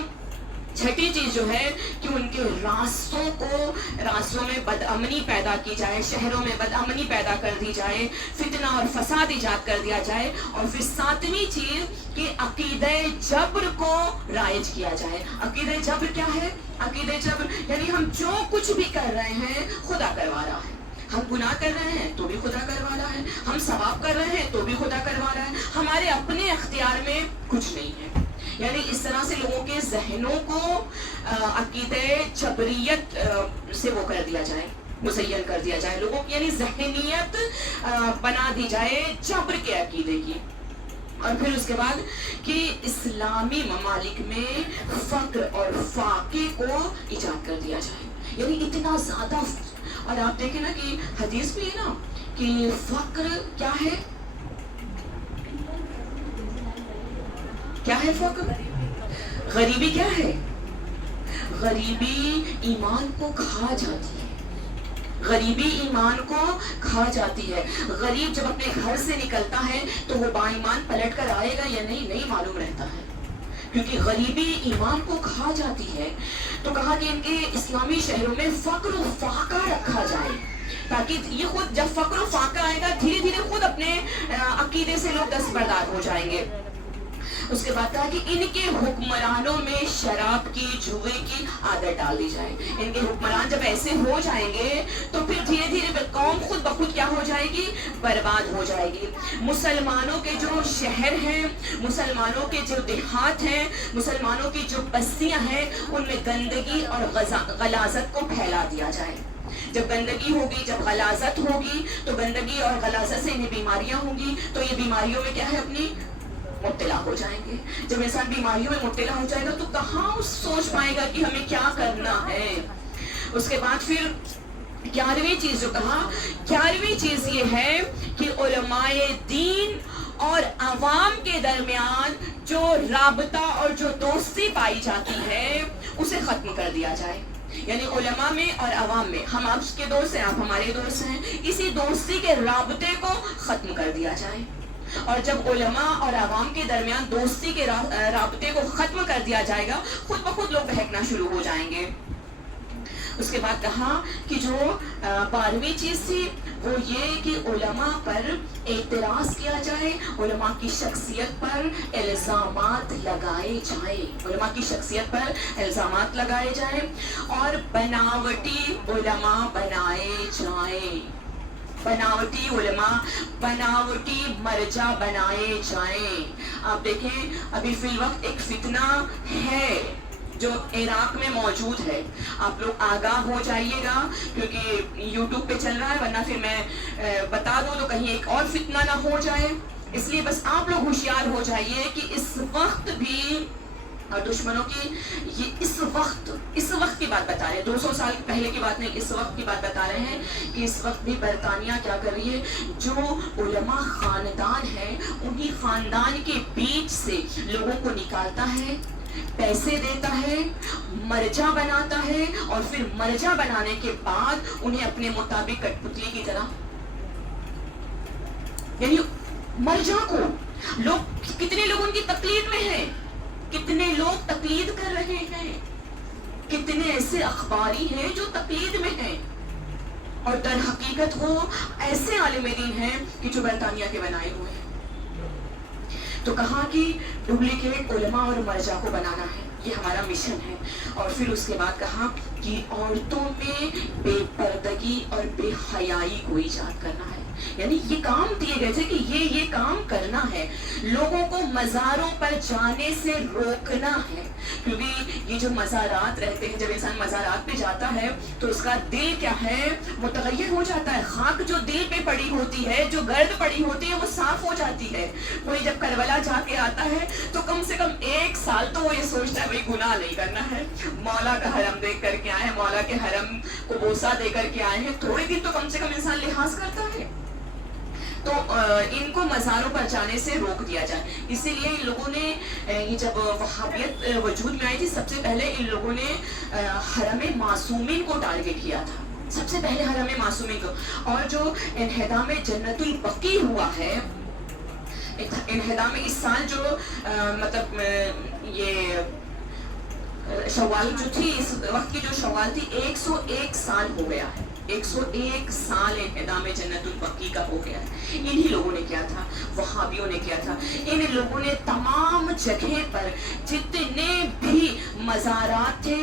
چھٹی چیز جو ہے کہ ان کے راستوں میں بدامنی پیدا کی جائے، شہروں میں بدامنی پیدا کر دی جائے، فتنہ اور فساد ایجاد کر دیا جائے۔ اور پھر ساتویں چیز کہ عقیدہ جبر کو رائج کیا جائے۔ عقیدہ جبر کیا ہے؟ عقیدہ جبر یعنی ہم جو کچھ بھی کر رہے ہیں خدا کروا رہا ہے، ہم گناہ کر رہے ہیں تو بھی خدا کروا رہا ہے، ہم ثواب کر رہے ہیں تو بھی خدا کروا رہا ہے، ہمارے اپنے اختیار میں کچھ نہیں ہے۔ یعنی اس طرح سے لوگوں کے ذہنوں کو عقیدہ جبریت سے وہ کر دیا جائے، مزین کر دیا جائے، لوگوں کی یعنی ذہنیت بنا دی جائے جبر کے عقیدے کی۔ اور پھر اس کے بعد کہ اسلامی ممالک میں فقر اور فاقے کو ایجاد کر دیا جائے، یعنی اتنا زیادہ۔ اور آپ دیکھیں نا کہ حدیث بھی ہے نا کہ فقر کیا ہے، کیا ہے فقر؟ غریبی کیا ہے؟ غریبی ایمان کو کھا جاتی ہے، غریبی ایمان کو کھا جاتی ہے۔ غریب جب اپنے گھر سے نکلتا ہے تو وہ با ایمان پلٹ کر آئے گا یا نہیں معلوم رہتا ہے، کیونکہ غریبی ایمان کو کھا جاتی ہے۔ تو کہا کہ ان کے اسلامی شہروں میں فقر و فاقہ رکھا جائے، تاکہ یہ خود جب فقر و فاقہ آئے گا دھیرے دھیرے خود اپنے عقیدے سے لوگ دستبردار ہو جائیں گے۔ اس کے بعد کہا کہ ان کے حکمرانوں میں شراب کی، جوئے کی عادت ڈال دی جائے۔ ان کے حکمران جب ایسے ہو جائیں گے تو پھر دھیرے دھیرے قوم خود بخود کیا ہو جائے گی؟ برباد ہو جائے گی۔ مسلمانوں کے جو شہر ہیں، مسلمانوں کے جو دیہات ہیں، مسلمانوں کی جو بستیاں ہیں، ان میں گندگی اور غلاظت کو پھیلا دیا جائے۔ جب گندگی ہوگی، جب غلاظت ہوگی تو گندگی اور غلاظت سے انہیں بیماریاں ہوں گی، تو یہ بیماریوں میں کیا ہے اپنی مبتلا ہو جائیں گے۔ جب انسان بیماریوں میں مبتلا ہو جائے گا تو کہاں سوچ پائے گا کہ ہمیں کیا کرنا ہے۔ اس کے بعد پھر 11ویں چیز جو کہا، 11ویں چیز یہ ہے کہ علماء دین اور عوام کے درمیان جو رابطہ اور جو دوستی پائی جاتی ہے اسے ختم کر دیا جائے۔ یعنی علماء میں اور عوام میں، ہم آپ کے دوست ہیں، آپ ہمارے دوست ہیں، اسی دوستی کے رابطے کو ختم کر دیا جائے۔ اور جب علماء اور عوام کے درمیان دوستی کے رابطے کو ختم کر دیا جائے گا، خود بخود لوگ بہکنا شروع ہو جائیں گے۔ اس کے بعد کہا کہ جو 12ویں چیز تھی وہ یہ کہ علماء پر اعتراض کیا جائے، علماء کی شخصیت پر الزامات لگائے جائیں، علماء کی شخصیت پر الزامات لگائے جائیں، اور بناوٹی علماء بنائے جائیں، بناوٹی علماء، بناوٹی مرجع بنائے جائیں۔ آپ دیکھیں ابھی فی الوقت ایک فتنہ ہے جو عراق میں موجود ہے، آپ لوگ آگاہ ہو جائیے گا کیونکہ یوٹیوب پہ چل رہا ہے، ورنہ پھر میں بتا دوں تو کہیں ایک اور فتنہ نہ ہو جائے، اس لیے بس آپ لوگ ہوشیار ہو جائیے کہ اس وقت بھی اور دشمنوں کی یہ اس وقت کی بات بتا رہے ہیں، 200 سال پہلے کی بات نہیں، اس وقت کی بات بتا رہے ہیں کہ اس وقت بھی برطانیہ کیا کر رہی ہے، جو علماء خاندان ہے انہی خاندان کے بیچ سے لوگوں کو نکالتا ہے، پیسے دیتا ہے، مرجع بناتا ہے، اور پھر مرجع بنانے کے بعد انہیں اپنے مطابق کٹ پتلی کی طرح، یعنی مرجع کو لوگ، کتنے لوگ ان کی تقلید میں ہیں، کتنے لوگ تقلید کر رہے ہیں، کتنے ایسے اخباری ہیں جو تقلید میں ہیں، اور در حقیقت وہ ایسے عالم دین ہیں کہ جو برطانیہ کے بنائے ہوئے ہیں۔ تو کہا کہ ڈپلیکیٹ علماء اور مرجع کو بنانا ہے، یہ ہمارا مشن ہے. اور پھر اس کے بعد کہا کہ عورتوں میں بے پردگی اور بے حیائی کو ایجاد کرنا ہے. یعنی یہ کام دیے گئے تھے کہ یہ کام کرنا ہے، لوگوں کو مزاروں پر جانے سے روکنا ہے. کیونکہ یہ جو مزارات رہتے ہیں، جب انسان مزارات پہ جاتا ہے تو اس کا دل کیا ہے، متغیر ہو جاتا ہے. خاک جو دل پہ پڑی ہوتی ہے، جو گرد پڑی ہوتی ہے، وہ صاف ہو جاتی ہے. کوئی جب کربلا جا کے آتا ہے تو کم سے کم 1 سال تو وہ یہ سوچتا ہے بھائی گناہ نہیں کرنا ہے، مولا کا حرم دیکھ کر کے آئے ہیں، مولا کے حرم کو بوسہ دے کر کے آئے ہیں، تھوڑے دن تو کم سے کم انسان لحاظ کرتا ہے. تو ان کو مزاروں پر جانے سے روک دیا جائے. اسی لیے ان لوگوں نے، یہ جب وہابیت وجود میں آئی تھی، سب سے پہلے ان لوگوں نے حرم معصومین کو ٹارگٹ کیا تھا، سب سے پہلے حرم معصومین کو. اور جو انہدام جنت البقیع ہوا ہے، انہدام اس سال جو مطلب یہ شوال جو تھی، اس وقت کی جو شوال تھی، 101 سال ہو گیا ہے. 101 سال انہدام جنت البقیع کا ہو گیا ہے. انہی لوگوں نے کیا تھا، وہابیوں نے کیا تھا. ان لوگوں نے تمام جگہ پر جتنے بھی مزارات تھے،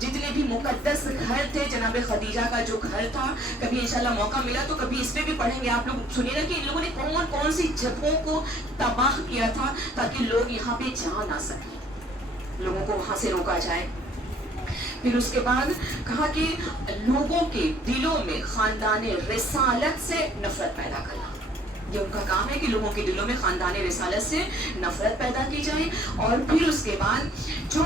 جتنے بھی مقدس گھر تھے، جناب خدیجہ کا جو گھر تھا، کبھی انشاءاللہ موقع ملا تو کبھی اس پہ بھی پڑھیں گے. آپ لوگ سنیے نا کہ ان لوگوں نے کون کون سی جگہوں کو تباہ کیا تھا تاکہ لوگ یہاں پہ جا نہ سکیں، لوگوں کو وہاں سے روکا جائے. پھر اس کے بعد کہا کہ لوگوں کے دلوں میں خاندان رسالت سے نفرت پیدا کرنا. یہ ان کا کام ہے کہ لوگوں کے دلوں میں خاندان رسالت سے نفرت پیدا کی جائے. اور پھر اس کے بعد جو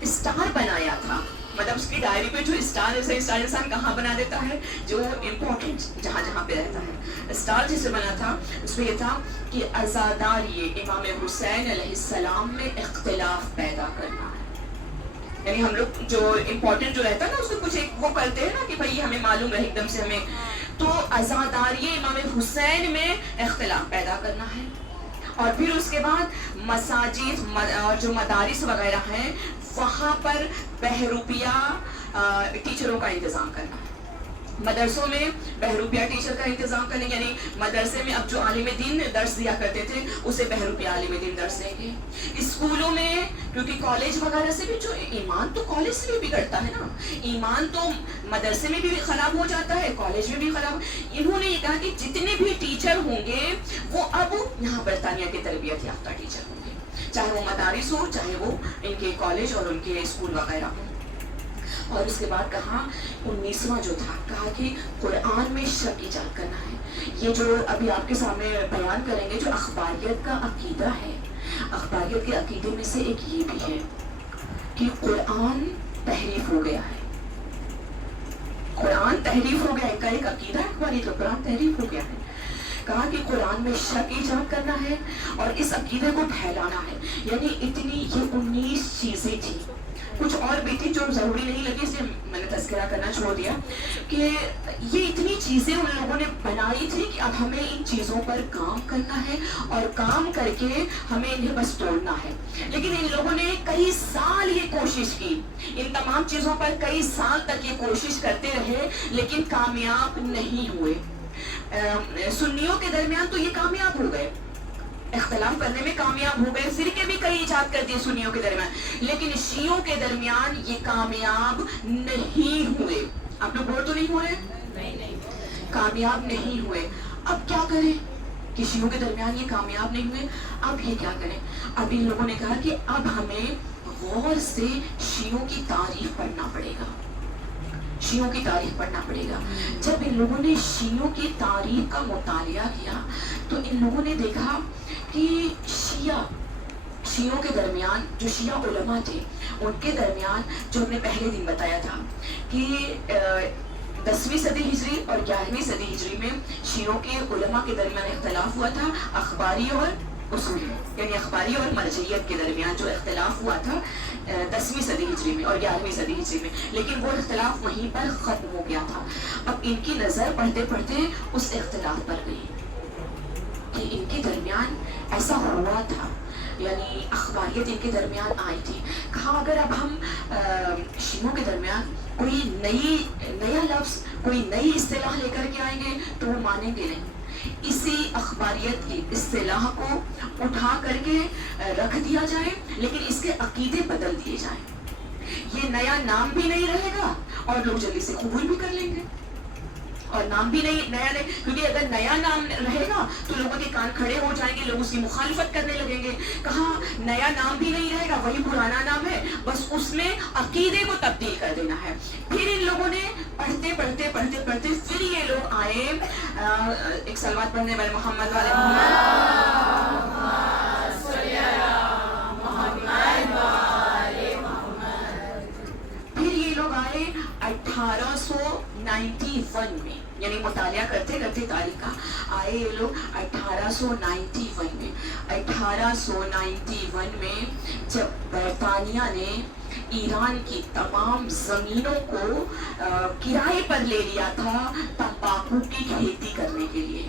اسٹار بنایا تھا، مطلب اس کی ڈائری پہ جو اسٹار انسان کہاں بنا دیتا ہے، جو امپورٹنٹ جہاں جہاں پہ رہتا ہے. اسٹار جسے بنا تھا اس میں یہ تھا کہ عزاداری امام حسین علیہ السلام میں اختلاف پیدا کرنا ہے. یعنی ہم لوگ جو امپورٹنٹ جو رہتا ہے نا، اس کو کچھ ایک وہ کرتے ہیں نا کہ بھائی ہمیں معلوم رہے ایک دم سے ہمیں، تو عزاداری امام حسین میں اختلاف پیدا کرنا ہے. اور پھر اس کے بعد مساجد اور جو مدارس وغیرہ ہیں وہاں پر بہروپیہ ٹیچروں کا انتظام کرنا ہے. مدرسوں میں بہروپیہ ٹیچر کا انتظام کریں، یعنی مدرسے میں اب جو عالم دین درس دیا کرتے تھے اسے بہروپیہ عالم دین درس دیں گے. اسکولوں میں، کیونکہ کالج وغیرہ سے بھی جو ایمان تو کالج سے بھی بگڑتا ہے نا، ایمان تو مدرسے میں بھی خراب ہو جاتا ہے، کالج میں بھی خراب. انہوں نے یہ کہا کہ جتنے بھی ٹیچر ہوں گے وہ اب یہاں برطانیہ کے تربیت یافتہ ٹیچر ہوں گے، چاہے وہ مدارس ہو، چاہے وہ ان کے کالج اور ان کے اسکول وغیرہ ہوں. اور اس کے بعد کہا 19واں جو تھا، کہا کہ قرآن میں شک ایجاد کرنا ہے. یہ جو ابھی آپ کے سامنے بیان کریں گے، جو اخباریت کا عقیدہ ہے، اخباریت کے عقیدے میں سے ایک یہ بھی ہے کہ قرآن تحریف ہو گیا ہے. قرآن تحریف ہو گیا ہے، کا ایک عقیدہ ہے اخباریت کا، قرآن تحریف ہو گیا ہے. کہا کہ قرآن میں شک ایجاد کرنا ہے اور اس عقیدے کو پھیلانا ہے. یعنی اتنی یہ 19 چیزیں تھیں، کچھ اور بھی تھی جو ضروری نہیں لگی، اس لیے میں نے تذکرہ کرنا چھوڑ دیا کہ یہ اتنی چیزیں ان لوگوں نے بنائی تھی کہ اب ہمیں ان چیزوں پر کام کرنا ہے اور کام کر کے ہمیں انہیں بس توڑنا ہے. لیکن ان لوگوں نے کئی سال یہ کوشش کی، ان تمام چیزوں پر کئی سال تک یہ کوشش کرتے رہے لیکن کامیاب نہیں ہوئے. سنیوں کے درمیان تو یہ کامیاب ہو گئے، اختلاف کرنے میں کامیاب ہو گئے، فرقے بھی کئی ایجاد کر دیے سنیوں کے درمیان، لیکن شیعوں کے درمیان یہ کامیاب نہیں ہوئے. آپ لوگ بور تو نہیں ہو رہے؟ نہیں، کامیاب نہیں ہوئے. اب کیا کریں کہ شیعوں کے درمیان یہ کامیاب نہیں ہوئے، اب یہ کیا کریں؟ اب ان لوگوں نے کہا کہ اب ہمیں غور سے شیعوں کی تاریخ پڑھنا پڑے گا، شیعوں کی تاریخ پڑھنا پڑے گا. جب ان لوگوں نے شیعوں کی تاریخ کا مطالعہ کیا تو ان لوگوں نے دیکھا کہ شیعوں کے درمیان جو شیعہ علماء تھے ان کے درمیان، جو ہم نے پہلے دن بتایا تھا کہ 10ویں صدی ہجری اور 11ویں صدی ہجری میں شیعوں کے علماء کے درمیان اختلاف ہوا تھا، اخباری اور اصولی، یعنی اخباری اور مرجعیت کے درمیان جو اختلاف ہوا تھا 10ویں صدی ہجری میں اور 11ویں صدی ہجری میں. لیکن وہ اختلاف وہیں پر ختم ہو گیا تھا. اب ان کی نظر پڑھتے پڑھتے اس اختلاف پر گئی کہ ان کے درمیان ایسا ہوا تھا، یعنی اخباریت ان کے درمیان آئی تھی. کہا اگر اب ہم شیعوں کے درمیان کوئی نیا لفظ، کوئی نئی اصطلاح لے کر کے آئیں گے تو وہ مانیں گے نہیں. اسی اخباریت کی اصطلاح کو اٹھا کر کے رکھ دیا جائے، لیکن اس کے عقیدے بدل دیے جائیں. یہ نیا نام بھی نہیں رہے گا اور لوگ جلدی سے قبول بھی کر لیں گے. اور نام بھی نہیں نیا نہیں، کیونکہ اگر نیا نام رہے گا تو لوگوں کے کان کھڑے ہو جائیں گے، لوگ اس کی مخالفت کرنے لگیں گے. کہاں نیا نام بھی نہیں رہے گا، وہی پرانا نام ہے، بس اس میں عقیدے کو تبدیل کر دینا ہے. پھر ان لوگوں نے پڑھتے پڑھتے پڑھتے پڑھتے پھر یہ لوگ آئے ایک سلوات پڑھنے والے محمد والے پھر یہ لوگ آئے 1891 میں، یعنی مطالعہ کرتے کرتے تاریخ کا آئے یہ لوگ 1891 میں. 1891 میں جب برطانیہ نے ایران کی تمام زمینوں کو کرائے پر لے لیا تھا تمباکو کی کھیتی کرنے کے لیے.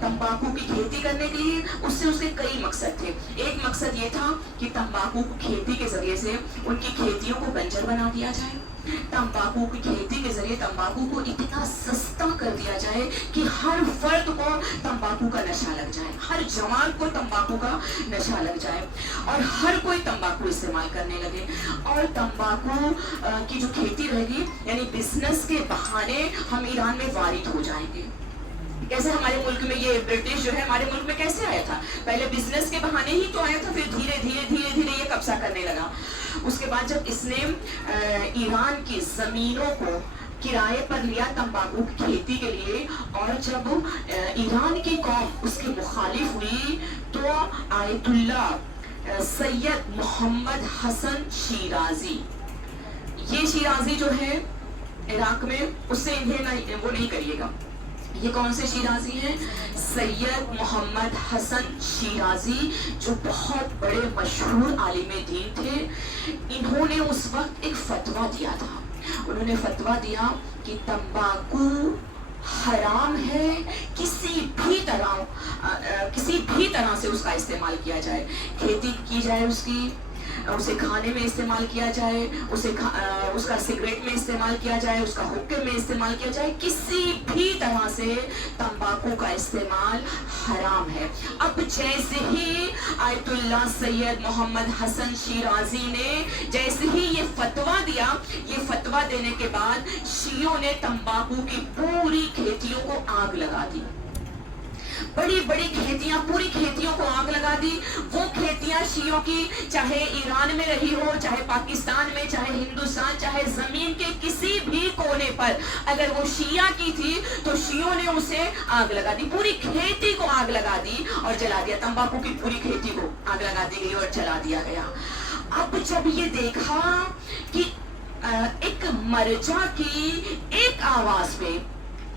تمباکو کی کھیتی کرنے کے لیے اس کے کئی مقصد تھے. ایک مقصد یہ تھا کہ تمباکو کی کھیتی کے ذریعے سے ان کی کھیتیوں کو بنجر بنا دیا جائے. تمباکو کی کھیتی کے ذریعے تمباکو کو اتنا سستا کر دیا جائے کہ ہر فرد کو تمباکو کا نشہ لگ جائے، ہر جوان کو تمباکو کا نشہ لگ جائے اور ہر کوئی تمباکو استعمال کرنے لگے. اور تمباکو کی جو کھیتی رہے گی، یعنی بزنس کے بہانے ہم ایران میں وارد ہو جائیں گے. کیسے ہمارے ملک میں یہ برٹش جو ہے ہمارے ملک میں کیسے آیا تھا؟ پہلے بزنس کے بہانے ہی تو آیا تھا، پھر دھیرے دھیرے یہ قبضہ کرنے لگا. اس کے بعد جب اس نے ایران کی زمینوں کو کرائے پر لیا تمباکو کی کھیتی کے لیے، اور جب ایران کی قوم اس کی مخالف ہوئی تو آیت اللہ سید محمد حسن شیرازی، یہ شیرازی جو ہے عراق میں، اس سے انہیں وہ نہیں کریے گا. یہ کون سے شیرازی ہیں؟ سید محمد حسن شیرازی، جو بہت بڑے مشہور عالم دین تھے. انہوں نے اس وقت ایک فتویٰ دیا تھا. انہوں نے فتویٰ دیا کہ تمباکو حرام ہے، کسی بھی طرح سے اس کا استعمال کیا جائے، کھیتی کی جائے اس کی، اسے کھانے میں استعمال کیا جائے، اس کا سگریٹ میں استعمال کیا جائے، اس کا حکم میں استعمال کیا جائے، کسی بھی طرح سے تمباکو کا استعمال حرام ہے. اب جیسے ہی آیت اللہ سید محمد حسن شیرازی نے جیسے ہی یہ فتویٰ دیا، یہ فتویٰ دینے کے بعد شیعوں نے تمباکو کی پوری کھیتیوں کو آگ لگا دی. بڑی بڑی کھیتیاں، پوری کھیتیوں کو آگ لگا دی. وہ کھیتیاں شیعوں کی چاہے ایران میں رہی ہو، چاہے پاکستان میں، چاہے ہندوستان، چاہے زمین کے کسی بھی کونے پر اگر وہ شیعہ کی تھی تو شیعوں نے اسے آگ لگا دی، پوری کھیتی کو آگ لگا دی اور جلا دیا. تمباکو کی پوری کھیتی کو آگ لگا دی گئی اور جلا دیا گیا. اب جب یہ دیکھا کہ ایک مرجع کی ایک آواز پہ،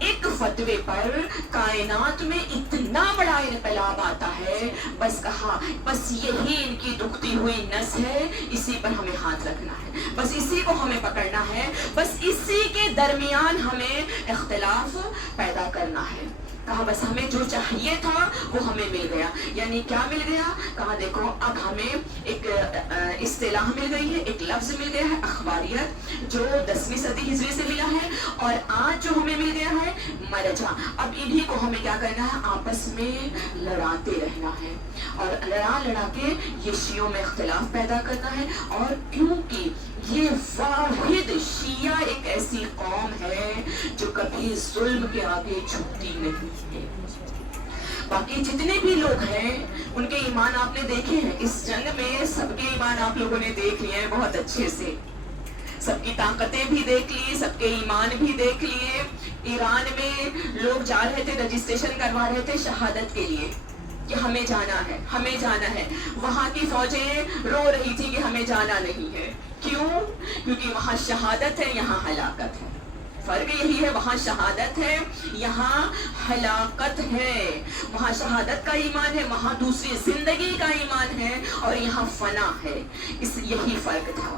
ایک فتوے پر کائنات میں اتنا بڑا انقلاب آتا ہے، بس کہا بس یہی ان کی دکھتی ہوئی نس ہے، اسی پر ہمیں ہاتھ رکھنا ہے، بس اسی کو ہمیں پکڑنا ہے، بس اسی کے درمیان ہمیں اختلاف پیدا کرنا ہے. کہا بس ہمیں جو چاہیے تھا وہ ہمیں مل گیا. یعنی کیا مل گیا؟ کہا دیکھو اب ہمیں ایک اصطلاح مل گئی ہے، ایک لفظ مل گیا ہے اخباریت، جو 10ویں صدی ہجری سے ملا ہے، اور آج جو ہمیں مل گیا ہے مرجع. اب انہی کو ہمیں کیا کرنا ہے؟ آپس میں لڑاتے رہنا ہے، اور لڑا کے یہ شیعوں میں اختلاف پیدا کرنا ہے. اور کیونکہ یہ واحد شیعہ ایک ایسی قوم ہے جو کبھی ظلم کے آگے جھکتی نہیں ہے. باقی جتنے بھی لوگ ہیں ان کے ایمان آپ نے دیکھے ہیں، اس جنگ میں سب کے ایمان آپ لوگوں نے دیکھ لیے ہیں بہت اچھے سے، سب کی طاقتیں بھی دیکھ لی، سب کے ایمان بھی دیکھ لیے. ایران میں لوگ جا رہے تھے، رجسٹریشن کروا رہے تھے شہادت کے لیے کہ ہمیں جانا ہے، ہمیں جانا ہے. وہاں کی فوجیں رو رہی تھی کہ ہمیں جانا نہیں ہے. کیوں؟ کیونکہ وہاں شہادت ہے، یہاں ہلاکت ہے. فرق یہی ہے، وہاں شہادت ہے، یہاں ہلاکت ہے. وہاں شہادت کا ایمان ہے، وہاں دوسری زندگی کا ایمان ہے، اور یہاں فنا ہے. یہی فرق تھا.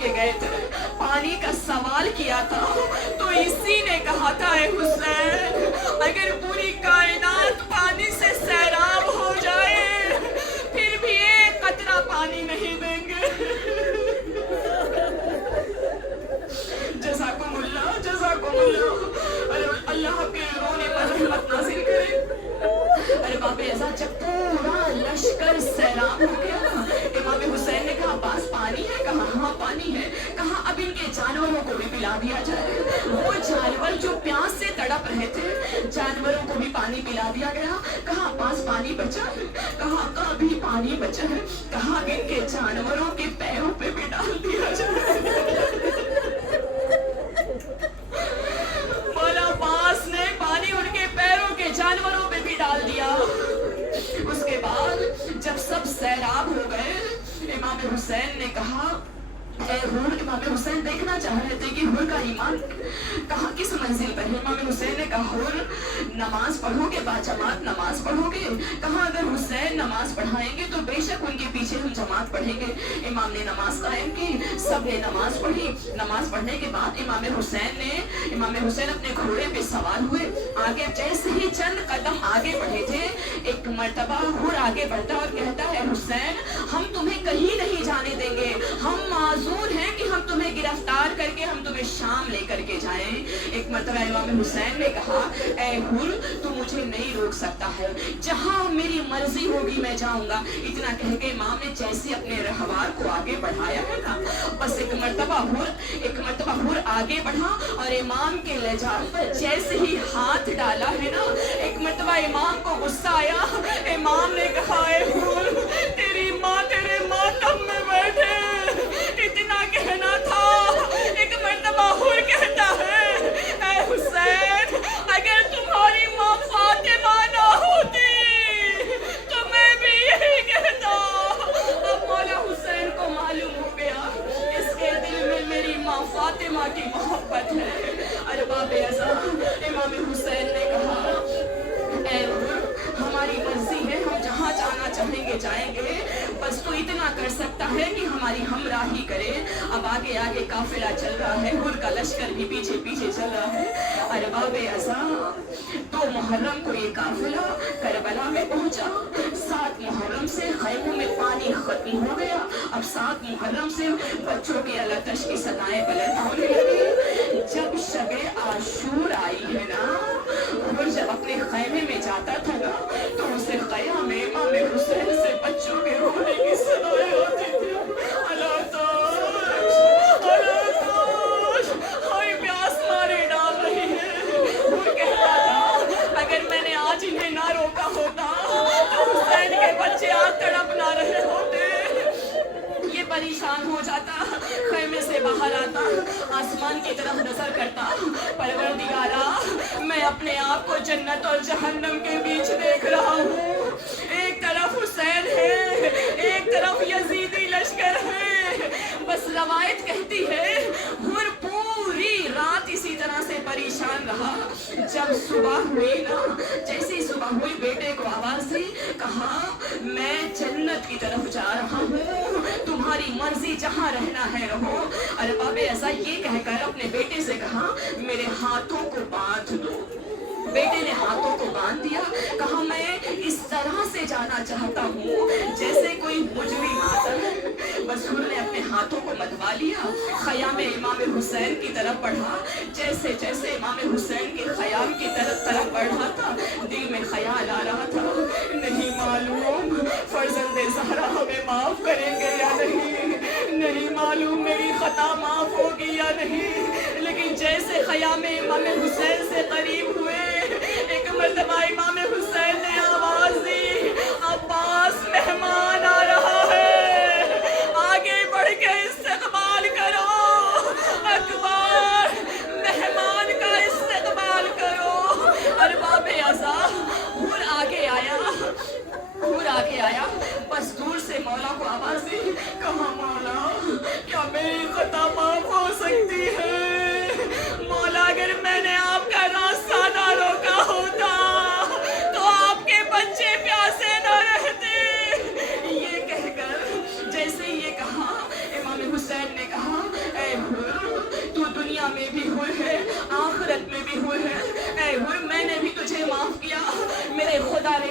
کے گئے تھے, پانی کا سوال کیا تھا, تو اسی نے کہا تھا اے حسین اگر پوری کائنات پانی سے سیراب ہو جائے پھر بھی ایک قطرہ پانی نہیں دیں گے. جزاکم اللہ, جزاکم اللہ. اللہ کے رونے پر رحمت نازل کرے. ارے باپ ایسا جب پورا لشکر سیراب ہو گیا, امام حسین نے کہا عباس پانی ہے؟ کہا ہاں پانی ہے. کہا اب ان کے جانوروں کو بھی پلا دیا جائے. وہ جانور جو پیاس سے تڑپ رہے تھے جانوروں کو بھی پانی پلا دیا گیا. کہا عباس پانی بچا ہے؟ کہا ابھی پانی بچا ہے. کہا ان کے جانوروں کے پیروں پہ بھی ڈال دیا جائے. مولا عباس نے پانی ان کے پیروں کے جانوروں پہ بھی ڈال دیا. اس کے بعد جب سب سیراب ہو گئے امام حسین نے کہا اے حور, امام حسین دیکھنا چاہ رہے تھے کہ حور کا ایمان کہاں کس منزل پر ہے. امام حسین نے کہا حور نماز پڑھو گے, باجماعت نماز پڑھو گے؟ کہا اگر حسین نماز پڑھائیں گے تو بے شک ان کے پیچھے ہم جماعت پڑھیں گے. امام نے نماز قائم کی, سب نے نماز پڑھی. نماز پڑھنے کے بعد امام حسین اپنے گھوڑے پہ سوار ہوئے. آگے جیسے ہی چند قدم آگے بڑھے تھے ایک مرتبہ حور آگے بڑھتا اور کہتا ہے حسین ہم تمہیں کہیں نہیں جانے دیں گے, ہم معذور ہیں کہ ہم تمہیں گرفتار کر کے ہم تمہیں شام لے کر کے جائیں. ایک مرتبہ امام حسین نے کہا اے حور تو مجھے نہیں روک سکتا ہے, جہاں میری مرضی ہوگی میں جاؤں گا. اتنا کہہ کے امام نے جیسے اپنے رہوار کو آگے بڑھایا ہے نا, بس ایک مرتبہ حور آگے بڑھا اور امام کے لجاج پر جیسے ہی ہاتھ ڈالا ہے نا, ایک مرتبہ امام کو غصہ آیا. امام نے کہا اے حور تیری ماں تیرے ماتم میں بیٹھے, اتنا کہنا تھا. ایک مرتبہ حور کہتا ہے اے حسین اگر تمہاری ماں فاطمہ نہ ہوتی تو میں بھی یہی کہتا. اب مولا حسین کو معلوم ہو گیا اس کے دل میں میری ماں فاطمہ کی محبت ہے. ارباب ازا امام حسین نے کہا اے حور ہماری مرضی ہے, ہم جہاں جانا چاہیں گے جائیں گے, بس تو اتنا کر سکتا ہے کہ ہماری ہمراہی کرے. اب آگے آگے قافلہ چل رہا ہے, حور کا لشکر بھی پیچھے پیچھے چل رہا ہے. ارباب ازا 2 محرم کو یہ قافلہ کربلا میں پہنچا. 7 محرم سے خیموں میں پانی ختم ہو گیا. اب 7 محرم سے بچوں کی التش کی صدائیں بلند ہونے لگی. جب شب عاشور آئی ہے نا, حور جب اپنے خیمے میں جاتا تھا نا تو اسے خیام میں امام حسین سے بچوں کے رونے کی صدائیں آتی تھی. ہائی پیاس مارے ڈال رہی ہے. حور کہتا تھا اگر میں نے آج انہیں نہ روکا ہوتا تو حسین کے بچے آج تڑپ نہ رہے ہوتے. یہ پریشان ہو جاتا, خیمے سے باہر آتا, آسمان کی طرف نظر کرتا, پروردگارا میں اپنے آپ کو جنت اور جہنم کے بیچ دیکھ رہا ہوں. ایک طرف حسین ہے, ایک طرف یزیدی لشکر ہے. بس روایت کہتی ہے حور پوری رات اسی طرح سے پریشان رہا. جب صبح ہوئی نا, جیسی صبح ہوئی بیٹے کو آواز دی, کہا میں جنت کی طرف جا رہا ہوں, تمہاری مرضی جہاں رہنا ہے رہو. ارباب ایسا یہ کہہ کر اپنے بیٹے سے کہا میرے ہاتھوں کو باندھ دو. بیٹے نے ہاتھوں کو باندھ دیا. کہا میں اس طرح سے جانا چاہتا ہوں جیسے کوئی مجرم آتا ہے. بس حور نے اپنے ہاتھوں کو مدوا لیا, خیام امام حسین کی طرف بڑھا. جیسے جیسے امام حسین کے خیام کی طرف بڑھا تھا دل میں خیال آ رہا تھا نہیں معلوم فرزند زہرا ہمیں معاف کریں گے یا نہیں معلوم میری خطا معاف ہوگی یا نہیں. لیکن جیسے خیام امام حسین سے قریب ہوئے ایک مرتبہ امام حسین نے آواز دی عباس مہمان آ رہا ہے, آگے بڑھ کے استقبال کرو. اکبر مہمان کا استقبال کرو. ارباب ازا حور آگے آیا, بس دور سے مولا کو آواز دی, کہا مولا کیا میری خطا معاف ہو سکتی ہے؟ مولا اگر میں نے آپ کا راستہ نہ روکا ہوتا تو آپ کے بچے پیاسے نہ رہتے. یہ کہہ کر جیسے یہ کہا امام حسین نے کہا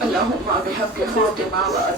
اللهم بحق فاطمة